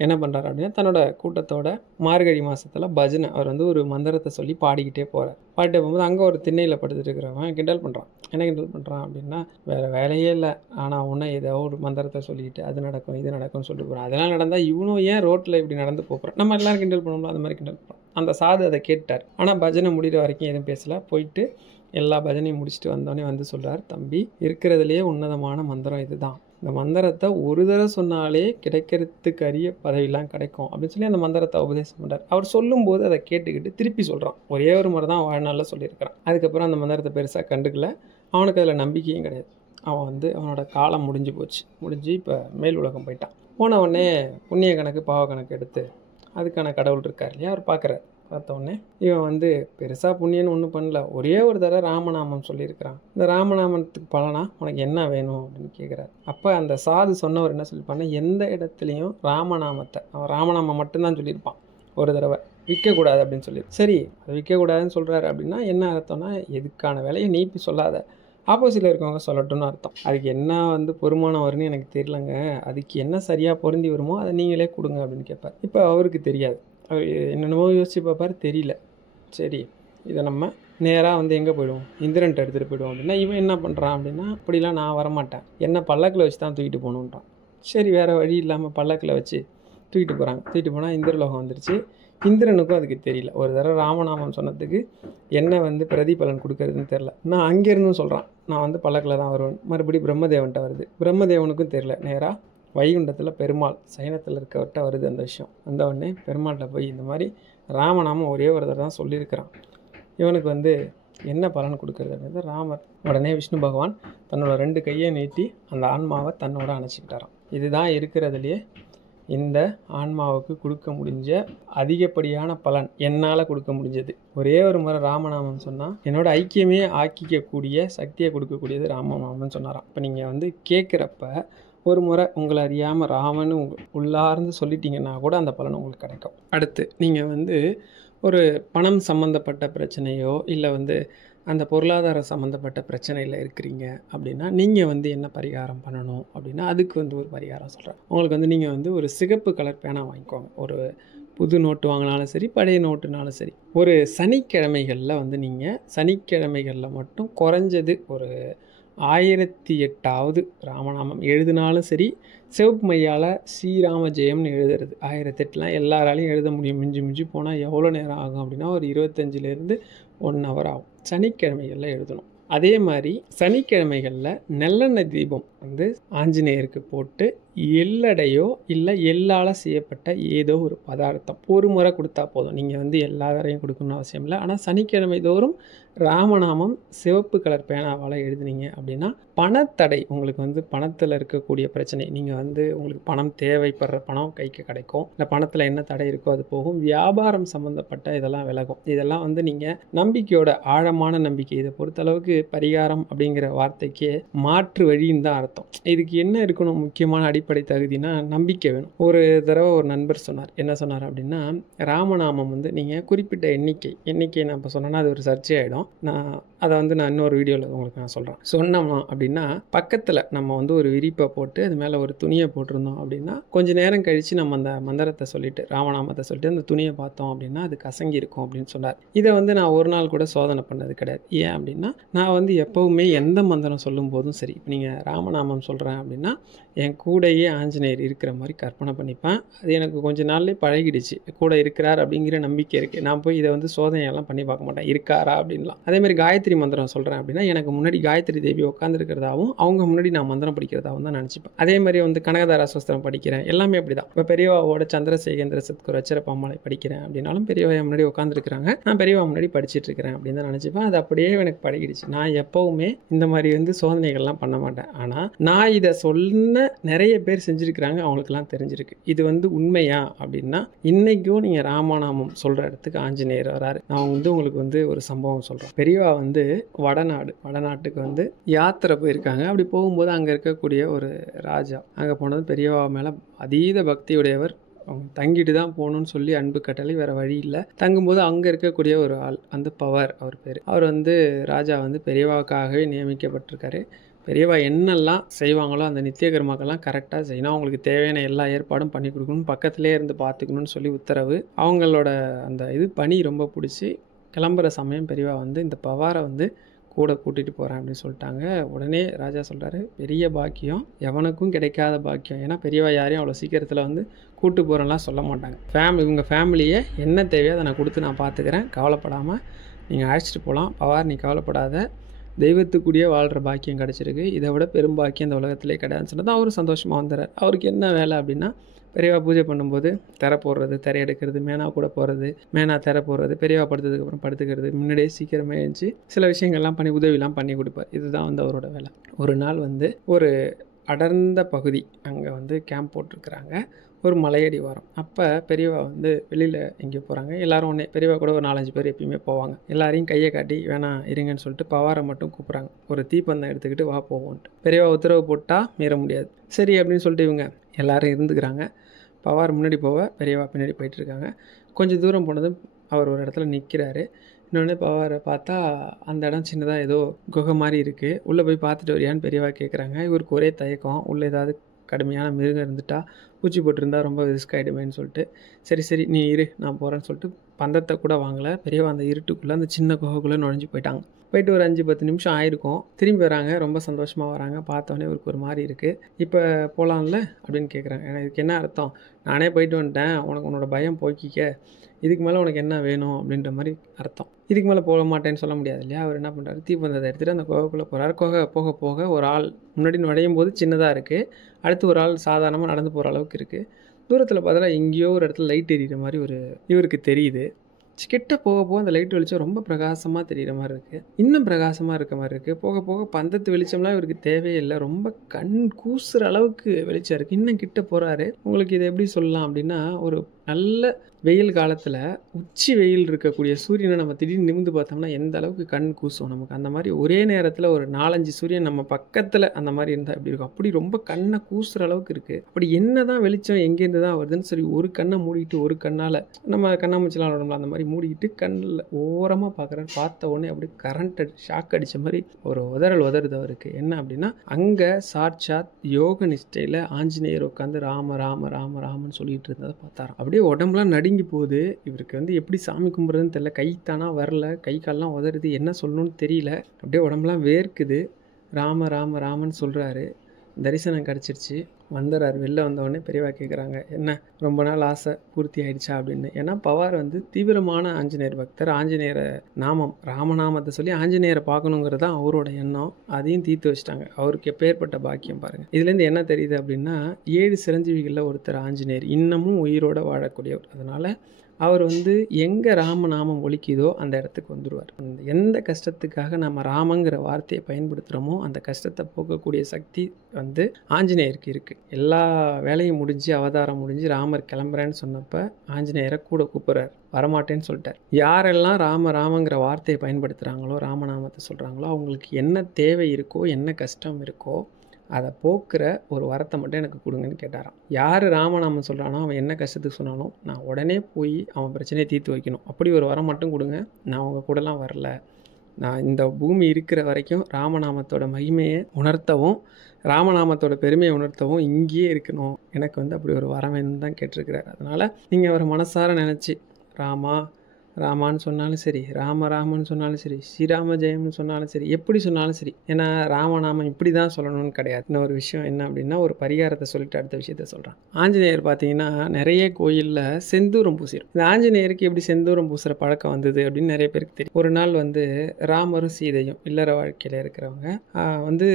என்ன பண்ணுறாரு அப்படின்னா தன்னோட கூட்டத்தோட மார்கழி மாதத்தில் பஜனை, அவர் வந்து ஒரு மந்திரத்தை சொல்லி பாடிக்கிட்டே போகிறார். பாடிட்டே போகும்போது அங்கே ஒரு திண்ணையில் படுத்துட்டு இருக்கிறவன் கிண்டல் பண்ணுறான். என்ன கிண்டல் பண்ணுறான் அப்படின்னா, வேறு வேலையே இல்லை, ஆனால் உன்னை ஏதோ ஒரு மந்திரத்தை சொல்லிட்டு அது நடக்கும் இது நடக்கும்னு சொல்லிட்டு போகிறான். அதெல்லாம் நடந்தால் இவனும் ஏன் ரோட்டில் இப்படி நடந்து போகிறான்? நம்ம எல்லோரும் கிண்டல் பண்ணுவோம்ல, அந்த மாதிரி கிண்டல் பண்ணுறான். அந்த சாது அதை கேட்டார். ஆனால் பஜனை முடிகிற வரைக்கும் எதுவும் பேசலை. போயிட்டு எல்லா பஜனையும் முடிச்சுட்டு வந்தோடனே வந்து சொல்கிறார், தம்பி இருக்கிறதுலையே உன்னதமான மந்திரம் இதுதான். இந்த மந்திரத்தை ஒரு தடவை சொன்னாலே கிடைக்கிறதுக்கு அரிய பதவியெல்லாம் கிடைக்கும் அப்படின்னு சொல்லி அந்த மந்திரத்தை உபதேசம் பண்ணுறார். அவர் சொல்லும்போது அதை கேட்டுக்கிட்டு திருப்பி சொல்கிறான். ஒரே ஒரு முறை தான் வாழ்நாளில் சொல்லியிருக்கிறான். அதுக்கப்புறம் அந்த மந்திரத்தை பெருசாக கண்டுக்கல. அவனுக்கு அதில் நம்பிக்கையும் கிடையாது. அவன் வந்து அவனோட காலம் முடிஞ்சு போச்சு. முடிஞ்சு இப்போ மேல் உலகம் போயிட்டான். போன உடனே புண்ணிய கணக்கு பாவ கணக்கு எடுத்து அதுக்கான கடவுள் இருக்கார் இல்லையா, அவர் பார்க்குறார். பார்த்தோன்னே இவன் வந்து பெருசாக புண்ணியன்னு ஒன்றும் பண்ணல, ஒரே ஒரு தடவை ராமநாமம் சொல்லியிருக்கிறான். இந்த ராமநாமத்துக்கு பலனா உனக்கு என்ன வேணும் அப்படின்னு கேட்குறாரு. அப்போ அந்த சாது சொன்னவர் என்ன சொல்லியிருப்பான்னா, எந்த இடத்துலையும் ராமநாமத்தை, அவன் ராமநாமம் மட்டும்தான் சொல்லியிருப்பான் ஒரு தடவை, விற்கக்கூடாது அப்படின்னு சொல்லி. சரி, அது விற்கக்கூடாதுன்னு சொல்கிறாரு அப்படின்னா என்ன அர்த்தம்னா, எதுக்கான வேலையை நீ இப்படி சொல்லாத, ஆப்போசிட்டில் இருக்கவங்க சொல்லட்டும்னு அர்த்தம். அதுக்கு என்ன வந்து பொறுமானம் வரும்னு எனக்கு தெரியலங்க, அதுக்கு என்ன சரியாக பொருந்தி வருமோ அதை நீங்களே கொடுங்க அப்படின்னு கேட்பார். இப்போ அவருக்கு தெரியாது, அவர் என்னென்னமோ யோசிச்சு பார்ப்பார், தெரியல. சரி, இதை நம்ம நேராக வந்து எங்கே போயிடுவோம், இந்திரன்ட்ட எடுத்துகிட்டு போயிடுவோம் அப்படின்னா, இவன் என்ன பண்ணுறான் அப்படின்னா, அப்படிலாம் நான் வரமாட்டேன், என்ன பல்லக்கில் வச்சு தான் தூக்கிட்டு போகணுன்றான். சரி, வேறு வழி இல்லாமல் பல்லக்கில் வச்சு தூக்கிட்டு போகிறாங்க. தூக்கிட்டு போனால் இந்திரலோகம் வந்துருச்சு. இந்திரனுக்கும் அதுக்கு தெரியல. ஒரு தடவை ராமநாமம் சொன்னதுக்கு என்ன வந்து பிரதிபலன் கொடுக்கறதுன்னு தெரில. நான் அங்கேருந்தும் சொல்கிறான், நான் வந்து பல்லக்கில் தான் வருவேன். மறுபடியும் பிரம்மதேவன்ட்ட வருது. பிரம்மதேவனுக்கும் தெரில. நேராக வைகுண்டத்தில் பெருமாள் சைனத்தில் இருக்கவர்கிட்ட வருது அந்த விஷயம். வந்த உடனே பெருமாள்கிட்ட போய் இந்த மாதிரி ராமநாமம் ஒரே ஒரு தடவை தான் சொல்லியிருக்கிறான், இவனுக்கு வந்து என்ன பலன் கொடுக்கறது அப்படின்றது ராமர். உடனே விஷ்ணு பகவான் தன்னோட 2 கையை நீட்டி அந்த ஆன்மாவை தன்னோட அணைச்சிக்கிட்டாராம். இதுதான் இருக்கிறதுலையே இந்த ஆன்மாவுக்கு கொடுக்க முடிஞ்ச அதிகப்படியான பலன், என்னால் கொடுக்க முடிஞ்சது. ஒரே ஒரு முறை ராமநாமம் சொன்னால் என்னோட ஐக்கியமே ஆக்கிக்கக்கூடிய சக்தியை கொடுக்கக்கூடியது ராமநாமம்னு சொன்னாராம். இப்போ நீங்கள் வந்து கேட்குறப்ப ஒரு முறை உங்களை அறியாமல் ராமன்னு உள்ளார்ந்து சொல்லிட்டீங்கன்னா கூட அந்த பலன் உங்களுக்கு கிடைக்கும். அடுத்து நீங்கள் வந்து ஒரு பணம் சம்மந்தப்பட்ட பிரச்சனையோ இல்லை வந்து அந்த பொருளாதார சம்மந்தப்பட்ட பிரச்சனையில் இருக்கிறீங்க அப்படின்னா நீங்கள் வந்து என்ன பரிகாரம் பண்ணணும் அப்படின்னா, அதுக்கு வந்து ஒரு பரிகாரம் சொல்கிறேன். உங்களுக்கு வந்து நீங்கள் வந்து ஒரு சிகப்பு கலர் பேனா வாங்கிக்கோங்க. ஒரு புது நோட்டு வாங்கினாலும் சரி, பழைய நோட்டுனாலும் சரி. ஒரு சனிக்கிழமைகளில் வந்து நீங்கள் சனிக்கிழமைகளில் மட்டும் குறைஞ்சது ஒரு 1008வது ராமநாமம் எழுதினாலும் சரி, சிவப்பு மையால் ஸ்ரீராம ஜெயம்னு எழுதுறது. 1008லாம் எல்லாராலையும் எழுத முடியும். மிஞ்சி மிஞ்சி போனால் எவ்வளோ நேரம் ஆகும் அப்படின்னா ஒரு 25லேருந்து 1 ஹவர் ஆகும். சனிக்கிழமைகளில் எழுதணும். அதே மாதிரி சனிக்கிழமைகளில் நல்லெண்ணெய் தீபம் வந்து ஆஞ்சநேயருக்கு போட்டு எள்ளடையோ இல்லை எள்ளால் செய்யப்பட்ட ஏதோ ஒரு பதார்த்தம் ஒரு முறை கொடுத்தா போதும். நீங்கள் வந்து எல்லாரையும் கொடுக்கணும்னு அவசியம் இல்லை. ஆனால் சனிக்கிழமை தோறும் ராமநாமம் சிவப்பு கலர் பேனாவால் எழுதுனீங்க அப்படின்னா பணத்தடை, உங்களுக்கு வந்து பணத்தில் இருக்கக்கூடிய பிரச்சனை, நீங்கள் வந்து உங்களுக்கு பணம் தேவைப்படுற பணம் கைக்கு கிடைக்கும். இல்லை பணத்தில் என்ன தடை இருக்கோ அது போகும். வியாபாரம் சம்மந்தப்பட்ட இதெல்லாம் விலகும். இதெல்லாம் வந்து நீங்கள் நம்பிக்கையோட, ஆழமான நம்பிக்கை. இதை பொறுத்தளவுக்கு பரிகாரம் அப்படிங்கிற வார்த்தைக்கு மாற்று வழின்னு தான் அர்த்தம். இதுக்கு என்ன இருக்கணும், முக்கியமான அடிப்படை தகுதினா நம்பிக்கை வேணும். ஒரு தடவை ஒரு நண்பர் சொன்னார். என்ன சொன்னார் அப்படின்னா, ராமநாமம் வந்து நீங்கள் குறிப்பிட்ட எண்ணிக்கை நான் இப்போ சொன்னேன்னா அது ஒரு சர்ச்சை ஆகிடும். அதை வந்து நான் இன்னொரு வீடியோவில் உங்களுக்கு நான் சொல்கிறேன். சொன்னோம்னா அப்படின்னா பக்கத்தில் நம்ம வந்து ஒரு விரிப்பை போட்டு அது மேலே ஒரு துணியை போட்டிருந்தோம் அப்படின்னா கொஞ்சம் நேரம் கழித்து நம்ம அந்த மந்திரத்தை சொல்லிட்டு ராமநாமத்தை சொல்லிட்டு அந்த துணியை பார்த்தோம் அப்படின்னா அது கசங்கி இருக்கும் அப்படின்னு சொன்னார். இதை வந்து நான் ஒரு நாள் கூட சோதனை பண்ணது கிடையாது. ஏன் அப்படின்னா நான் வந்து எப்போவுமே எந்த மந்திரம் சொல்லும் போதும் சரி, இப்போ நீங்கள் ராமநாமம் சொல்கிறேன் அப்படின்னா என் கூடயே ஆஞ்சநேயர் இருக்கிற மாதிரி கற்பனை பண்ணிப்பேன். அது எனக்கு கொஞ்ச நாள்லேயே பழகிடுச்சு. கூட இருக்கிறார் அப்படிங்கிற நம்பிக்கை இருக்குது. நான் போய் இதை வந்து சோதனையெல்லாம் பண்ணி பார்க்க மாட்டேன், இருக்காரா அப்படின்லாம். அதேமாதிரி காயத்ரி மந்திரம் சொல்கிறேன் அப்படின்னா எனக்கு முன்னாடி காயத்ரி தேவி உட்காந்துருக்கிறதாவும் அவங்க முன்னாடி நான் மந்திரம் படிக்கிறதாவும் தான் நினச்சிப்பேன். அதே மாதிரி வந்து கனகதார சாஸ்திரம் படிக்கிறேன், எல்லாமே அப்படி தான். இப்போ பெரியவாவோட சந்திரசேகேந்திர சத்குரு அச்சரப்பாமலை படிக்கிறேன் அப்படின்னாலும் பெரியவா முன்னாடி உட்காந்துருக்கிறாங்க, நான் பெரியவா முன்னாடி படிச்சுட்டு இருக்கிறேன் அப்படின்னு தான் நினச்சிப்பேன். அது அப்படியே எனக்கு பழகிடுச்சு. நான் எப்போவுமே இந்த மாதிரி வந்து சோதனைகள்லாம் பண்ண மாட்டேன். ஆனால் நான் இதை சொன்ன நிறைய பேர் செஞ்சுருக்கிறாங்க, அவங்களுக்குலாம் தெரிஞ்சிருக்கு. இது வந்து உண்மையா அப்படின்னா இன்னைக்கும் நீங்கள் ராமநாமம் சொல்கிற இடத்துக்கு ஆஞ்சநேயர் வராரு. நான் வந்து உங்களுக்கு வந்து ஒரு சம்பவம் சொல்கிறேன். பெரியவா வந்து வடநாட்டுக்கு வந்து யாத்திரை போயிருக்காங்க. அப்படி போகும்போது அங்கே இருக்கக்கூடிய ஒரு ராஜா, அங்கே போனது பெரியவா மேலே அதீத பக்தியுடையவர். அவங்க தங்கிட்டு தான் போகணும்னு சொல்லி அன்பு கட்டளை, வேறு வழி இல்லை. தங்கும்போது அங்கே இருக்கக்கூடிய ஒரு ஆள் வந்து பவர், அவர் பேர். அவர் வந்து ராஜா வந்து பெரியவாவுக்காகவே நியமிக்கப்பட்டிருக்காரு. பெரியவா என்னெல்லாம் செய்வாங்களோ அந்த நித்திய கர்மாக்கெல்லாம் கரெக்டாக செய்யணும், அவங்களுக்கு தேவையான எல்லா ஏற்பாடும் பண்ணி கொடுக்கணும், பக்கத்துலேயே இருந்து பார்த்துக்கணும்னு சொல்லி உத்தரவு. அவங்களோட அந்த பணி ரொம்ப பிடிச்சி கிளம்புற சமயம் பெரியவா வந்து இந்த பவாரை வந்து கூட கூட்டிகிட்டு போகிறேன் அப்படின்னு சொல்லிட்டாங்க. உடனே ராஜா சொல்கிறாரு, பெரிய பாக்கியம், எவனுக்கும் கிடைக்காத பாக்கியம். ஏன்னா பெரியவா யாரையும் அவ்வளோ சீக்கிரத்தில் வந்து கூட்டு போகிறேன்லாம் சொல்ல மாட்டாங்க. இவங்க ஃபேமிலியை என்ன தேவையோ அதை நான் கொடுத்து நான் பார்த்துக்கிறேன், கவலைப்படாமல் நீங்கள் அழைச்சிட்டு போகலாம், பவார் நீ கவலைப்படாத, தெய்வத்துக்குடியே வாழ்கிற பாக்கியம் கிடச்சிருக்கு, இதை விட பெரும் பாக்கியம் இந்த உலகத்திலே கிடையாதுன்னு சொன்னதான் அவரும் சந்தோஷமாக வந்துடுறார். அவருக்கு என்ன வேலை அப்படின்னா பெரியவா பூஜை பண்ணும்போது திரை போடுறது, திரை எடுக்கிறது, மேனா கூட போகிறது, மேனா திரை போடுறது, பெரியவா படுத்ததுக்கப்புறம் படுத்துக்கிறது, முன்னாடியே சீக்கிரமே எழுந்துச்சு சில விஷயங்கள்லாம் பண்ணி உதவிலாம் பண்ணி கொடுப்பார். இதுதான் வந்து அவரோட வேலை. ஒரு நாள் வந்து ஒரு அடர்ந்த பகுதி, அங்கே வந்து கேம்ப் போட்டிருக்கிறாங்க, ஒரு மலையடி வாரம். அப்போ பெரியவா வந்து வெளியில் எங்கேயோ போகிறாங்க. எல்லோரும் ஒன்றே, பெரியவா கூட ஒரு 4-5 பேர் எப்பயுமே போவாங்க. எல்லாரையும் கையை காட்டி வேணாம் இருங்கன்னு சொல்லிட்டு பவாரை மட்டும் கூப்பிட்றாங்க. ஒரு தீப்பந்தம் எடுத்துக்கிட்டு வா போவோன்ட்டு. பெரியவா உத்தரவு போட்டால் மீற முடியாது. சரி அப்படின்னு சொல்லிட்டு இவங்க எல்லோரும் இருந்துக்கிறாங்க. பவார் முன்னாடி போக பெரியவா பின்னாடி போயிட்டுருக்காங்க. கொஞ்சம் தூரம் போனதும் அவர் ஒரு இடத்துல நிற்கிறாரு. இன்னொன்று பவாரை பார்த்தா அந்த இடம் சின்னதாக ஏதோ குகை மாதிரி இருக்குது. உள்ளே போய் பார்த்துட்டு வரியான்னு பெரியவா கேட்குறாங்க. இவருக்கு ஒரே தயக்கம், உள்ளே ஏதாவது கடுமையான மிருகம் இருந்துட்டா, பூச்சி போட்டிருந்தா ரொம்ப ரிஸ்க் ஆகிடுமேன்னு சொல்லிட்டு, சரி நீ இரு நான் போகிறேன்னு சொல்லிட்டு பந்தத்தை கூட வாங்கலை. பெரியவா அந்த இருட்டுக்குள்ளே அந்த சின்ன குகைக்குள்ளே நுழைஞ்சு போயிட்டாங்க. போயிட்டு ஒரு 5-10 நிமிஷம் ஆயிருக்கும். திரும்பி வராங்க, ரொம்ப சந்தோஷமாக வராங்க. பார்த்தோன்னே இவருக்கு ஒரு மாதிரி இருக்குது. இப்போ போகலாம்ல அப்படின்னு கேட்குறாங்க. ஏன்னா இதுக்கு என்ன அர்த்தம், நானே போயிட்டு வந்துட்டேன், உன்னோட பயம் போக்கிக்க, இதுக்கு மேலே உனக்கு என்ன வேணும் அப்படின்ற மாதிரி அர்த்தம். இதுக்கு மேலே போக மாட்டேன்னு சொல்ல முடியாது இல்லையா. அவர் என்ன பண்ணுறாரு, தீப்பந்தத்தை எடுத்துகிட்டு அந்த குகைக்குள்ளே போகிறாரு. குகை போக போக ஒரு ஆள் முன்னாடி நுழையும் போது சின்னதாக இருக்குது, அடுத்து ஒரு ஆள் சாதாரணமாக நடந்து போகிற அளவுக்கு இருக்குது. தூரத்தில் பார்த்தா எங்கேயோ ஒரு இடத்துல லைட் எரியிற மாதிரி இவருக்கு தெரியுது. கிட்ட போக போக அந்த லைட் வெளிச்சம் ரொம்ப பிரகாசமாக தெரிகிற மாதிரி இருக்குது, இன்னும் பிரகாசமாக இருக்க மாதிரி இருக்குது. போக போக பந்தத்து வெளிச்சம்லாம் இவருக்கு தேவையில்லை, ரொம்ப கண் கூசுகிற அளவுக்கு வெளிச்சம் இருக்குது. இன்னும் கிட்ட போகிறாரு. உங்களுக்கு இதை எப்படி சொல்லலாம் அப்படின்னா, ஒரு நல்ல வெயில் காலத்தில் உச்சி வெயில் இருக்கக்கூடிய சூரியனை நம்ம திடீர்னு நிமிந்து பார்த்தோம்னா எந்த அளவுக்கு கண் கூசும் நமக்கு, அந்த மாதிரி ஒரே நேரத்தில் ஒரு 4-5 சூரியன் நம்ம பக்கத்தில் அந்த மாதிரி இருந்தால் எப்படி இருக்கும், அப்படி ரொம்ப கண்ணை கூசுகிற அளவுக்கு இருக்குது. அப்படி என்ன தான் வெளிச்சம் எங்கேருந்து தான் வருதுன்னு சரி ஒரு கண்ணை மூடிட்டு ஒரு கண்ணால் நம்ம கண்ணாமூச்சிலாம் விடணும்ல அந்த மாதிரி மூடிக்கிட்டு கண்ணில் ஓரமாக பார்க்குறேன். பார்த்த உடனே அப்படி கரண்ட் ஷாக் அடித்த மாதிரி ஒரு உதறுது அவருக்கு. என்ன அப்படின்னா, அங்கே சாட்சாத் யோக நிஷ்டையில் ஆஞ்சநேயர் உட்காந்து ராம ராம ராம ராமன்னு சொல்லிட்டு இருந்ததை பார்த்தாராம். அப்படியே உடம்புலாம் நடுங்கி போகுது. இவருக்கு வந்து எப்படி சாமி கும்பிட்றதுன்னு தெரியல, கை தானா வரல, கை கால்லாம் உதறுது, என்ன சொல்லணும்னு தெரியல, அப்படியே உடம்புலாம் வேர்க்குது. ராம ராம ராமன்னு சொல்கிறாரு. தரிசனம் கிடச்சிருச்சு. வந்துடுறாரு. வெளில வந்தவொடனே பெரியவா கேட்குறாங்க, என்ன ரொம்ப நாள் ஆசை பூர்த்தி ஆயிடுச்சா அப்படின்னு. ஏன்னா பவார் வந்து தீவிரமான ஆஞ்சநேயர் பக்தர். ஆஞ்சநேயரை நாமம் ராமநாமத்தை சொல்லி ஆஞ்சநேயரை பார்க்கணுங்கிறது தான் அவரோட எண்ணம். அதையும் தீர்த்து வச்சுட்டாங்க. அவருக்கு எப்பேற்பட்ட பாக்கியம் பாருங்கள். இதுலேருந்து என்ன தெரியுது அப்படின்னா, 7 சிரஞ்சீவிகளில் ஒருத்தர் ஆஞ்சநேயர், இன்னமும் உயிரோடு வாழக்கூடியவர். அதனால் அவர் வந்து எங்கே ராமநாமம் ஒலிக்குதோ அந்த இடத்துக்கு வந்துடுவார். எந்த கஷ்டத்துக்காக நம்ம ராமங்கிற வார்த்தையை பயன்படுத்துகிறோமோ அந்த கஷ்டத்தை போக்கக்கூடிய சக்தி வந்து ஆஞ்சநேயருக்கு இருக்குது. எல்லா வேலையும் முடிஞ்சு அவதாரம் முடிஞ்சு ராமர் கிளம்புறேன்னு சொன்னப்போ ஆஞ்சநேயரை கூட கூப்பிட்றாரு. வரமாட்டேன்னு சொல்லிட்டார். யாரெல்லாம் ராமங்கிற வார்த்தையை பயன்படுத்துகிறாங்களோ, ராமநாமத்தை சொல்கிறாங்களோ, அவங்களுக்கு என்ன தேவை இருக்கோ, என்ன கஷ்டம் இருக்கோ அதை போக்குற ஒரு வரத்தை மட்டும் எனக்கு கொடுங்கன்னு கேட்டாராம். யார் ராமநாமம் சொல்கிறானோ, அவன் என்ன கஷ்டத்துக்கு சொன்னாலும் நான் உடனே போய் அவன் பிரச்சனையை தீர்த்து வைக்கணும், அப்படி ஒரு வரம் மட்டும் கொடுங்க, நான் உங்கள் கூடலாம் வரல, நான் இந்த பூமி இருக்கிற வரைக்கும் ராமநாமத்தோட மகிமையை உணர்த்தவும் ராமநாமத்தோட பெருமையை உணர்த்தவும் இங்கேயே இருக்கணும், எனக்கு வந்து அப்படி ஒரு வரம் வேணும்னு தான் கேட்டிருக்கிறார். அதனால் நீங்கள் அவரை மனசார நினச்சி ராமா ராமான்னு சொன்னாலும் சரி, ராமன்னு சொன்னாலும் சரி, ஸ்ரீராம ஜெயம்னு சொன்னாலும் சரி, எப்படி சொன்னாலும் சரி. ஏன்னா ராமநாமம் இப்படி தான் சொல்லணும்னு கிடையாது. இன்னொரு விஷயம் என்ன அப்படின்னா, ஒரு பரிகாரத்தை சொல்லிட்டு அடுத்த விஷயத்த சொல்கிறான். ஆஞ்சநேயர் பார்த்தீங்கன்னா நிறைய கோயிலில் செந்தூரம் பூசிடும். இந்த ஆஞ்சநேயருக்கு எப்படி செந்தூரம் பூசுகிற பழக்கம் வந்தது அப்படின்னு நிறைய பேருக்கு தெரியும். ஒரு நாள் வந்து ராமரும் சீதையும் இல்லற வாழ்க்கையில் இருக்கிறவங்க வந்து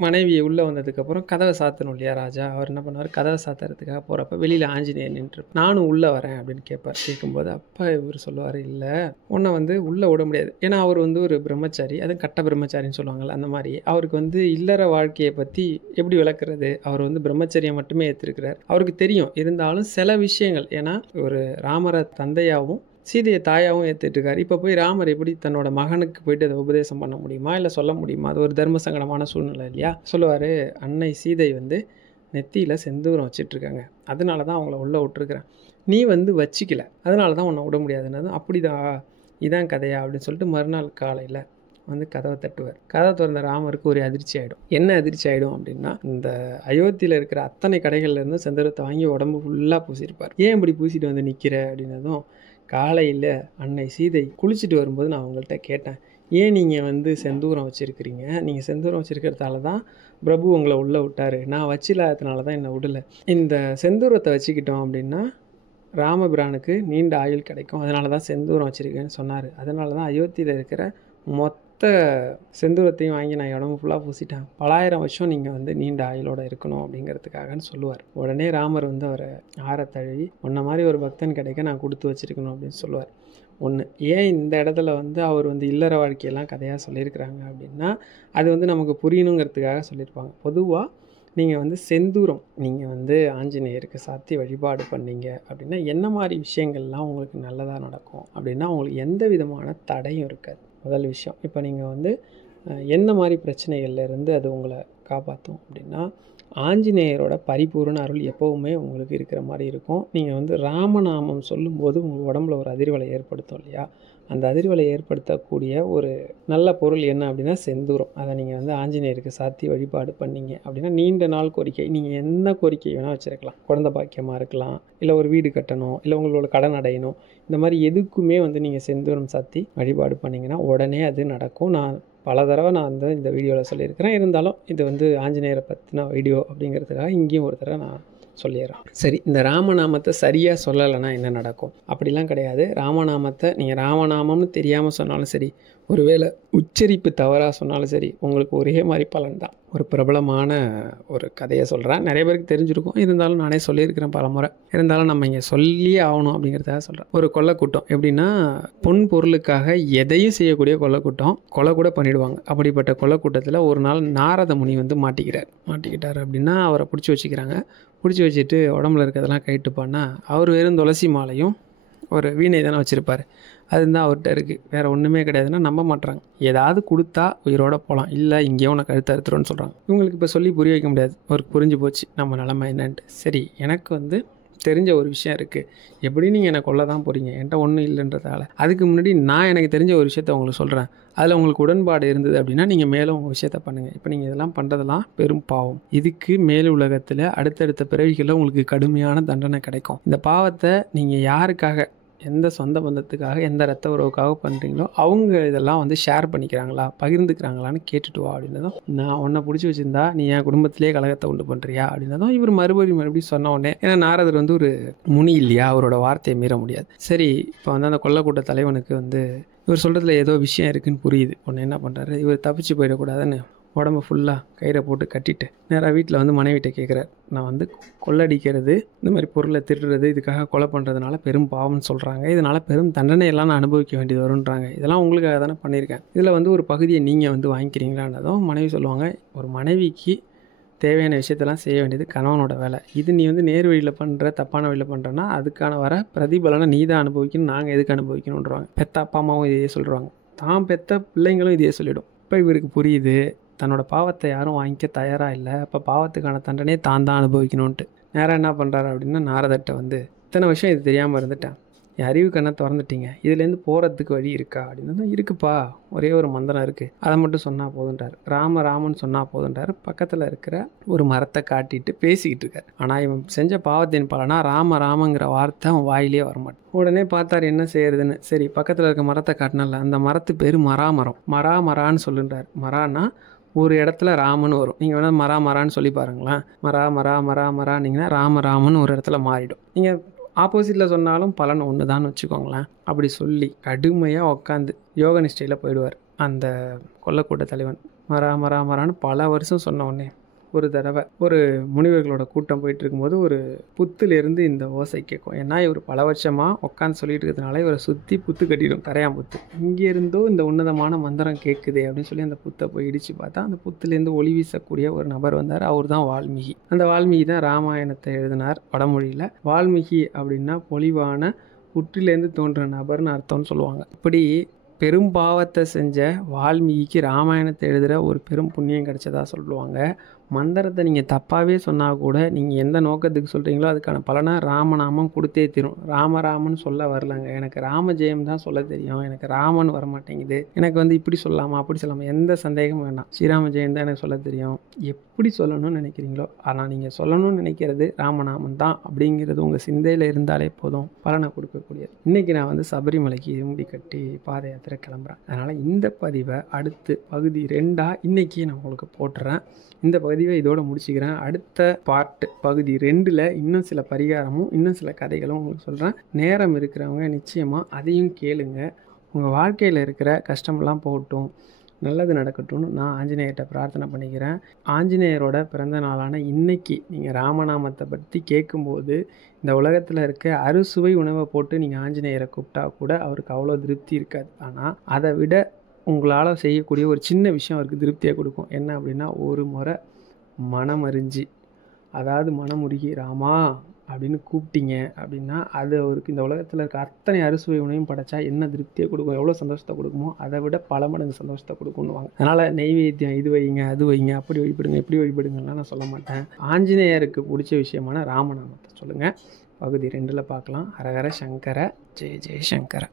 மனைவியை உள்ளே வந்ததுக்கப்புறம் கதவை சாத்தணும் இல்லையா ராஜா, அவர் என்ன பண்ணுவார், கதவை சாத்துறதுக்காக போகிறப்ப வெளியில் ஆஞ்சநேயர் நின்று நானும் உள்ளே வரேன் அப்படின்னு கேட்பார். கேட்கும்போது அப்பா இவர் சொல்லுவார், இல்லை உன்னை வந்து உள்ளே விட முடியாது. ஏன்னா அவர் வந்து ஒரு பிரம்மச்சாரி, அதுவும் கட்ட பிரம்மச்சாரின்னு சொல்லுவாங்கள்ல, அந்த மாதிரி அவருக்கு வந்து இல்லற வாழ்க்கையை பற்றி எப்படி விளக்குறது, அவர் வந்து பிரம்மச்சரியை மட்டுமே ஏற்றிருக்கிறார், அவருக்கு தெரியும். இருந்தாலும் சில விஷயங்கள், ஏன்னா ஒரு ராமரை தந்தையாகவும் சீதையை தாயாகவும் ஏற்றுட்டு இருக்காரு. இப்போ போய் ராமர் எப்படி தன்னோட மகனுக்கு போயிட்டு அதை உபதேசம் பண்ண முடியுமா, இல்லை சொல்ல முடியுமா? அது ஒரு தர்ம சங்கடமான சூழ்நிலை இல்லையா. சொல்லுவார், அன்னை சீதை வந்து நெத்தியில் செந்தூரம் வச்சிட்ருக்காங்க, அதனால தான் அவங்கள உள்ளே விட்டுருக்குறேன், நீ வந்து வச்சிக்கல, அதனால தான் உன்னை விட முடியாதுன்னதும் அப்படிதான் இதான் கதையா அப்படின்னு சொல்லிட்டு மறுநாள் காலையில் வந்து கதவை தட்டுவார். கதவை திறந்த ராமருக்கு ஒரு அதிர்ச்சி ஆகிடும். என்ன அதிர்ச்சி ஆகிடும் அப்படின்னா, இந்த அயோத்தியில் இருக்கிற அத்தனை கடைகள்லேருந்து செந்தூரத்தை வாங்கி உடம்பு ஃபுல்லாக பூசியிருப்பார். ஏன் இப்படி பூசிட்டு வந்து நிற்கிற அப்படின்னதும், காலையில் அன்னை சீதை குளிச்சுட்டு வரும்போது நான் அவங்கள்ட்ட கேட்டேன், ஏன் நீங்கள் வந்து செந்தூரம் வச்சுருக்கிறீங்க, நீங்கள் செந்தூரம் வச்சுருக்கிறதால தான் பிரபு உங்களை உள்ளே விட்டார், நான் வச்சில்லாததுனால தான் என்னை விடலை. இந்த செந்தூரத்தை வச்சுக்கிட்டோம் அப்படின்னா ராமபிரானுக்கு நீண்ட ஆயுள் கிடைக்கும், அதனால தான் செந்தூரம் வச்சுருக்கேன்னு சொன்னார். அதனால தான் அயோத்தியில் இருக்கிற மொத்த செந்தூரத்தையும் வாங்கி நான் உடம்பு ஃபுல்லாக பூசிட்டேன், பலாயிரம் வருஷம் நீங்கள் வந்து நீண்ட ஆயுளோடு இருக்கணும் அப்படிங்கிறதுக்காகன்னு சொல்லுவார். உடனே ராமர் வந்து அவரை ஆற தழுவி, உன்ன மாதிரி ஒரு பக்தன் கிடைக்க நான் கொடுத்து வச்சுருக்கணும் அப்படின்னு சொல்லுவார். ஒன்று, ஏன் இந்த இடத்துல வந்து அவர் வந்து இல்லற வாழ்க்கையெல்லாம் கதையாக சொல்லியிருக்கிறாங்க அப்படின்னா, அது வந்து நமக்கு புரியணுங்கிறதுக்காக சொல்லியிருப்பாங்க. பொதுவாக நீங்கள் வந்து செந்தூரம் நீங்கள் வந்து ஆஞ்சநேயருக்கு சாத்தி வழிபாடு பண்ணீங்க அப்படின்னா என்ன மாதிரி விஷயங்கள்லாம் உங்களுக்கு நல்லதாக நடக்கும் அப்படின்னா, உங்களுக்கு எந்த விதமான தடையும் இருக்காது. முதல் விஷயம், இப்போ நீங்கள் வந்து என்ன மாதிரி பிரச்சனைகள்லேருந்து அது உங்களை காப்பாற்றும் அப்படின்னா, ஆஞ்சநேயரோட பரிபூர்ண அருள் எப்போவுமே உங்களுக்கு இருக்கிற மாதிரி இருக்கும். நீங்கள் வந்து ராமநாமம் சொல்லும்போது உங்கள் உடம்புல ஒரு அதிர்வலை ஏற்படுத்தும் இல்லையா, அந்த அதிர்வலை ஏற்படுத்தக்கூடிய ஒரு நல்ல பொருள் என்ன அப்படின்னா செந்தூரம். அதை நீங்கள் வந்து ஆஞ்சநேயருக்கு சாத்தி வழிபாடு பண்ணீங்க அப்படின்னா நீண்ட நாள் கோரிக்கை, நீங்கள் என்ன கோரிக்கை வேணால் வச்சுருக்கலாம். குழந்தை பாக்கியமாக இருக்கலாம், இல்லை ஒரு வீடு கட்டணும், இல்லை உங்களோட கடன் அடையணும், இந்த மாதிரி எதுக்குமே வந்து நீங்கள் செந்தூரம் சாத்தி வழிபாடு பண்ணிங்கன்னா உடனே அது நடக்கும். நான் பல தடவை நான் வந்து இந்த வீடியோவில் சொல்லியிருக்கிறேன். இருந்தாலும் இது வந்து ஆஞ்சநேயரை பற்றின வீடியோ அப்படிங்கிறதுக்காக இங்கேயும் ஒரு தடவை நான் சொல்லிடுறேன். சரி, இந்த ராமநாமத்தை சரியாக சொல்லலைன்னா என்ன நடக்கும் அப்படிலாம் கிடையாது. ராமநாமத்தை நீங்கள் ராமநாமம்னு தெரியாமல் சொன்னாலும் சரி, ஒருவேளை உச்சரிப்பு தவறாக சொன்னாலும் சரி, உங்களுக்கு ஒரே மாதிரி பலன் தான். ஒரு பிரபலமான ஒரு கதையை சொல்கிறேன், நிறைய பேருக்கு தெரிஞ்சிருக்கும், இருந்தாலும் நானே சொல்லியிருக்கிறேன் பல முறை. இருந்தாலும் நம்ம இங்கே சொல்லியே ஆகணும் அப்படிங்கிறதுக்காக சொல்கிறேன். ஒரு கொள்ளைக்கூட்டம் எப்படின்னா, பொன் பொருளுக்காக எதையும் செய்யக்கூடிய கொள்ளைக்கூட்டம், கொலை கூட பண்ணிவிடுவாங்க. அப்படிப்பட்ட கொள்ளைக்கூட்டத்தில் ஒரு நாள் நாரத முனி வந்து மாட்டிக்கிட்டார் அப்படின்னா, அவரை பிடிச்சி வச்சுக்கிறாங்க. பிடிச்சி வச்சுட்டு உடம்புல இருக்கிறதெல்லாம் கைட்டுப்பான்னா, அவர் வெறும் துளசி மாலையும் ஒரு வீணை தானே வச்சுருப்பார், அதுதான் அவர்கிட்ட இருக்குது, வேறு ஒன்றுமே கிடையாதுன்னா நம்ப மாட்டுறாங்க. ஏதாவது கொடுத்தா உயிரோட போகலாம், இல்லை இங்கேயும் உனக்கு கழுத்து அறுத்துருன்னு சொல்கிறாங்க. இவங்களுக்கு இப்போ சொல்லி புரிய வைக்க முடியாது, அவருக்கு புரிஞ்சு போச்சு நம்ம நிலமை என்னன்ட்டு. சரி, எனக்கு வந்து தெரிஞ்ச ஒரு விஷயம் இருக்குது, எப்படி நீங்கள் என்னை கொல்ல தான் போகிறீங்க, என்கிட்ட ஒன்றும் இல்லைன்றதால, அதுக்கு முன்னாடி நான் எனக்கு தெரிஞ்ச ஒரு விஷயத்த உங்களுக்கு சொல்கிறேன், அதில் உங்களுக்கு உடன்பாடு இருந்தது அப்படின்னா நீங்கள் மேலும் உங்கள் விஷயத்த பண்ணுங்கள். இப்போ நீங்கள் இதெல்லாம் பண்ணுறதெல்லாம் பெரும் பாவம், இதுக்கு மேல் உலகத்தில் அடுத்தடுத்த பிறவிகளில் உங்களுக்கு கடுமையான தண்டனை கிடைக்கும். இந்த பாவத்தை நீங்கள் யாருக்காக, எந்த சொந்த பந்தத்துக்காக, எந்த ரத்த உறவுக்காக பண்ணுறீங்களோ அவங்க இதெல்லாம் வந்து ஷேர் பண்ணிக்கிறாங்களா, பகிர்ந்துக்கிறாங்களான்னு கேட்டுட்டு வா அப்படின்னதும், நான் உன்னை பிடிச்சி வச்சுருந்தா நீ என் குடும்பத்திலே கலகத்தை உண்டு பண்ணுறியா அப்படின்னதும், இவர் மறுபடியும் சொன்ன உடனே, ஏன்னா நாரதர் வந்து ஒரு முனி இல்லையா, அவரோட வார்த்தையை மீற முடியாது. சரி, இப்போ வந்து அந்த கொல்லக்கூட்ட தலைவனுக்கு வந்து இவர் சொல்கிறதுல ஏதோ விஷயம் இருக்குதுன்னு புரியுது. ஒன்று என்ன பண்ணுறாரு, இவர் தப்பிச்சு போயிடக்கூடாதுன்னு உடம்பு ஃபுல்லாக கயிறை போட்டு கட்டிட்டு நேராக வீட்டில் வந்து மனைவிட்ட கேட்குறார், நான் வந்து கொள்ளடிக்கிறது, இந்த மாதிரி பொருளை திருடுறது, இதுக்காக கொலை பண்ணுறதுனால பெரும் பாவம்னு சொல்கிறாங்க, இதனால் பெரும் தண்டனையெல்லாம் நான் அனுபவிக்க வேண்டியது வருன்றாங்க, இதெல்லாம் உங்களுக்காக தானே பண்ணியிருக்கேன், இதில் வந்து ஒரு பகுதியை நீங்கள் வந்து வாங்கிக்கிறீங்களான்னதும் மனைவி சொல்லுவாங்க, ஒரு மனைவிக்கு தேவையான விஷயத்தெல்லாம் செய்ய வேண்டியது கணவனோட வேலை, இது நீ வந்து நேர் வழியில் பண்ணுற, தப்பான வழியில் பண்ணுறன்னா அதுக்கான வர பிரதிபலனை நீ தான் அனுபவிக்கணும், நாங்கள் எதுக்கு அனுபவிக்கணுன்றாங்க. பெத்த அப்பா அம்மாவும் இதையே சொல்கிறாங்க, தான் பெத்த பிள்ளைங்களும் இதையே சொல்லிவிடும். இப்போ இவருக்கு புரியுது, தன்னோட பாவத்தை யாரும் வாங்கிக்க தயாராக இல்லை, அப்போ பாவத்துக்கான தண்டனையே தான் அனுபவிக்கணுன்ட்டு நேராக என்ன பண்ணுறாரு அப்படின்னா, நாரதர்கிட்ட வந்து இத்தனை விஷயம் இது தெரியாமல் இருந்துட்டேன், என் அறிவு கண்ணை திறந்துட்டீங்க, இதுலேருந்து போகிறதுக்கு வழி இருக்கா அப்படின்னு. தான் இருக்குப்பா, ஒரே ஒரு மந்திரம் இருக்குது, அதை மட்டும் சொன்னால் போதுன்றார். ராமன் சொன்னால் போதுன்றார். பக்கத்தில் இருக்கிற ஒரு மரத்தை காட்டிட்டு பேசிக்கிட்டு இருக்கார். ஆனால் இவன் செஞ்ச பாவத்தின் பலனா ராமங்கிற வார்த்தை அவன் வாயிலே வரமாட்டேன். உடனே பார்த்தார் என்ன செய்யறதுன்னு. சரி, பக்கத்தில் இருக்க மரத்தை காட்டினல, அந்த மரத்து பேர் மரான்னு சொல்லுன்றார். மரான்னா ஒரு இடத்துல ராமன் வரும். நீங்கள் வேணால் மரான்னு சொல்லி பாருங்களேன். மரான்னீங்கன்னா ராமன்னு ஒரு இடத்துல மாறிடும். நீங்கள் ஆப்போசிட்டில் சொன்னாலும் பலன் ஒன்று தான் வச்சுக்கோங்களேன். அப்படி சொல்லி கடுமையாக உட்காந்து யோக நிஷ்டையில் போயிடுவார் அந்த கொல்லக்கூட்ட தலைவன். மரான்னு பல வருஷம் சொன்ன உடனே ஒரு தடவை ஒரு முனிவர்களோட கூட்டம் போயிட்டு இருக்கும்போது ஒரு புத்துலேருந்து இந்த ஓசை கேட்கும். ஏன்னா இவர் பல வருஷமாக உட்காந்து சொல்லிட்டு இருக்கிறதுனால இவரை சுற்றி புத்து கட்டிடும், கரையான் புத்து. இங்கேருந்தோ இந்த உன்னதமான மந்திரம் கேட்குதே அப்படின்னு சொல்லி அந்த புத்தை போய் இடித்து பார்த்தா அந்த புத்துலேருந்து ஒளி வீசக்கூடிய ஒரு நபர் வந்தார். அவர் தான் வால்மீகி. அந்த வால்மீகி தான் ராமாயணத்தை எழுதினார் வடமொழியில். வால்மீகி அப்படின்னா பொலிவான புற்றிலேருந்து தோன்ற நபர்னு அர்த்தம்னு சொல்லுவாங்க. இப்படி பெரும் பாவத்தை செஞ்ச வால்மீகிக்கு ராமாயணத்தை எழுதுகிற ஒரு பெரும் புண்ணியம் கிடைச்சதா சொல்லுவாங்க. மந்திரத்தை நீங்கள் தப்பாகவே சொன்னால் கூட நீங்கள் எந்த நோக்கத்துக்கு சொல்கிறீங்களோ அதுக்கான பலனை ராமநாமம் கொடுத்தே தரும். ராமன்னு சொல்ல வரலங்க, எனக்கு ராமஜெயம் தான் சொல்ல தெரியும், எனக்கு ராமன் வரமாட்டேங்குது, எனக்கு இப்படி சொல்லாமா அப்படி சொல்லாமா, எந்த சந்தேகமும் வேண்டாம், ஸ்ரீராம ஜெயம் தான் எனக்கு சொல்ல தெரியும். எப்படி சொல்லணும்னு நினைக்கிறீங்களோ, ஆனால் நீங்கள் சொல்லணும்னு நினைக்கிறது ராமநாமம் தான் அப்படிங்கிறது உங்கள் சிந்தையில் இருந்தாலே போதும், பலனை கொடுக்கக்கூடியது. இன்றைக்கி நான் சபரிமலைக்கு இரும்பி கட்டி பாத யாத்திரை கிளம்புறேன். அதனால் இந்த பதிவை அடுத்து பகுதி 2 இன்றைக்கி நான் உங்களுக்கு போட்டுறேன். இந்த பகுதியை இதோடு முடிச்சுக்கிறேன். அடுத்த பார்ட் பகுதி 2ல் இன்னும் சில பரிகாரமும் இன்னும் சில கதைகளும் உங்களுக்கு சொல்கிறேன். நேரம் இருக்கிறவங்க நிச்சயமாக அதையும் கேளுங்க. உங்கள் வாழ்க்கையில் இருக்கிற கஷ்டமெல்லாம் போகட்டும், நல்லது நடக்கட்டும்னு நான் ஆஞ்சநேயர்கிட்ட பிரார்த்தனை பண்ணிக்கிறேன். ஆஞ்சநேயரோட பிறந்த நாளான இன்னைக்கு நீங்கள் ராமநாமத்தை பற்றி கேட்கும்போது இந்த உலகத்தில் இருக்க அறுசுவை உணவை போட்டு நீங்கள் ஆஞ்சநேயரை கூப்பிட்டா கூட அவருக்கு அவ்வளோ திருப்தி இருக்காது. ஆனால் அதை விட உங்களால் செய்யக்கூடிய ஒரு சின்ன விஷயம் அவருக்கு திருப்தியாக கொடுக்கும். என்ன அப்படின்னா, ஒரு முறை மனமறிஞ்சு, அதாவது மனமுருகி ராமா அப்படின்னு கூப்பிட்டீங்க அப்படின்னா அது அவருக்கு இந்த உலகத்தில் இருக்க அத்தனை அறுசுவை உணவையும் படைச்சா என்ன திருப்தியை கொடுக்கும், எவ்வளோ சந்தோஷத்தை கொடுக்குமோ அதை விட பல மடங்கு சந்தோஷத்தை கொடுக்கும்னுவாங்க. அதனால் நெய்வேத்தியம் இது வைங்க அது வைங்க அப்படி வழிபடுங்க இப்படி வழிபடுங்கலாம் நான் சொல்ல மாட்டேன். ஆஞ்சநேயருக்கு பிடிச்ச விஷயமான ராமநாமத்தை சொல்லுங்கள். பகுதி 2ல் பார்க்கலாம். ஹரஹர சங்கர, ஜெய ஜெய சங்கர.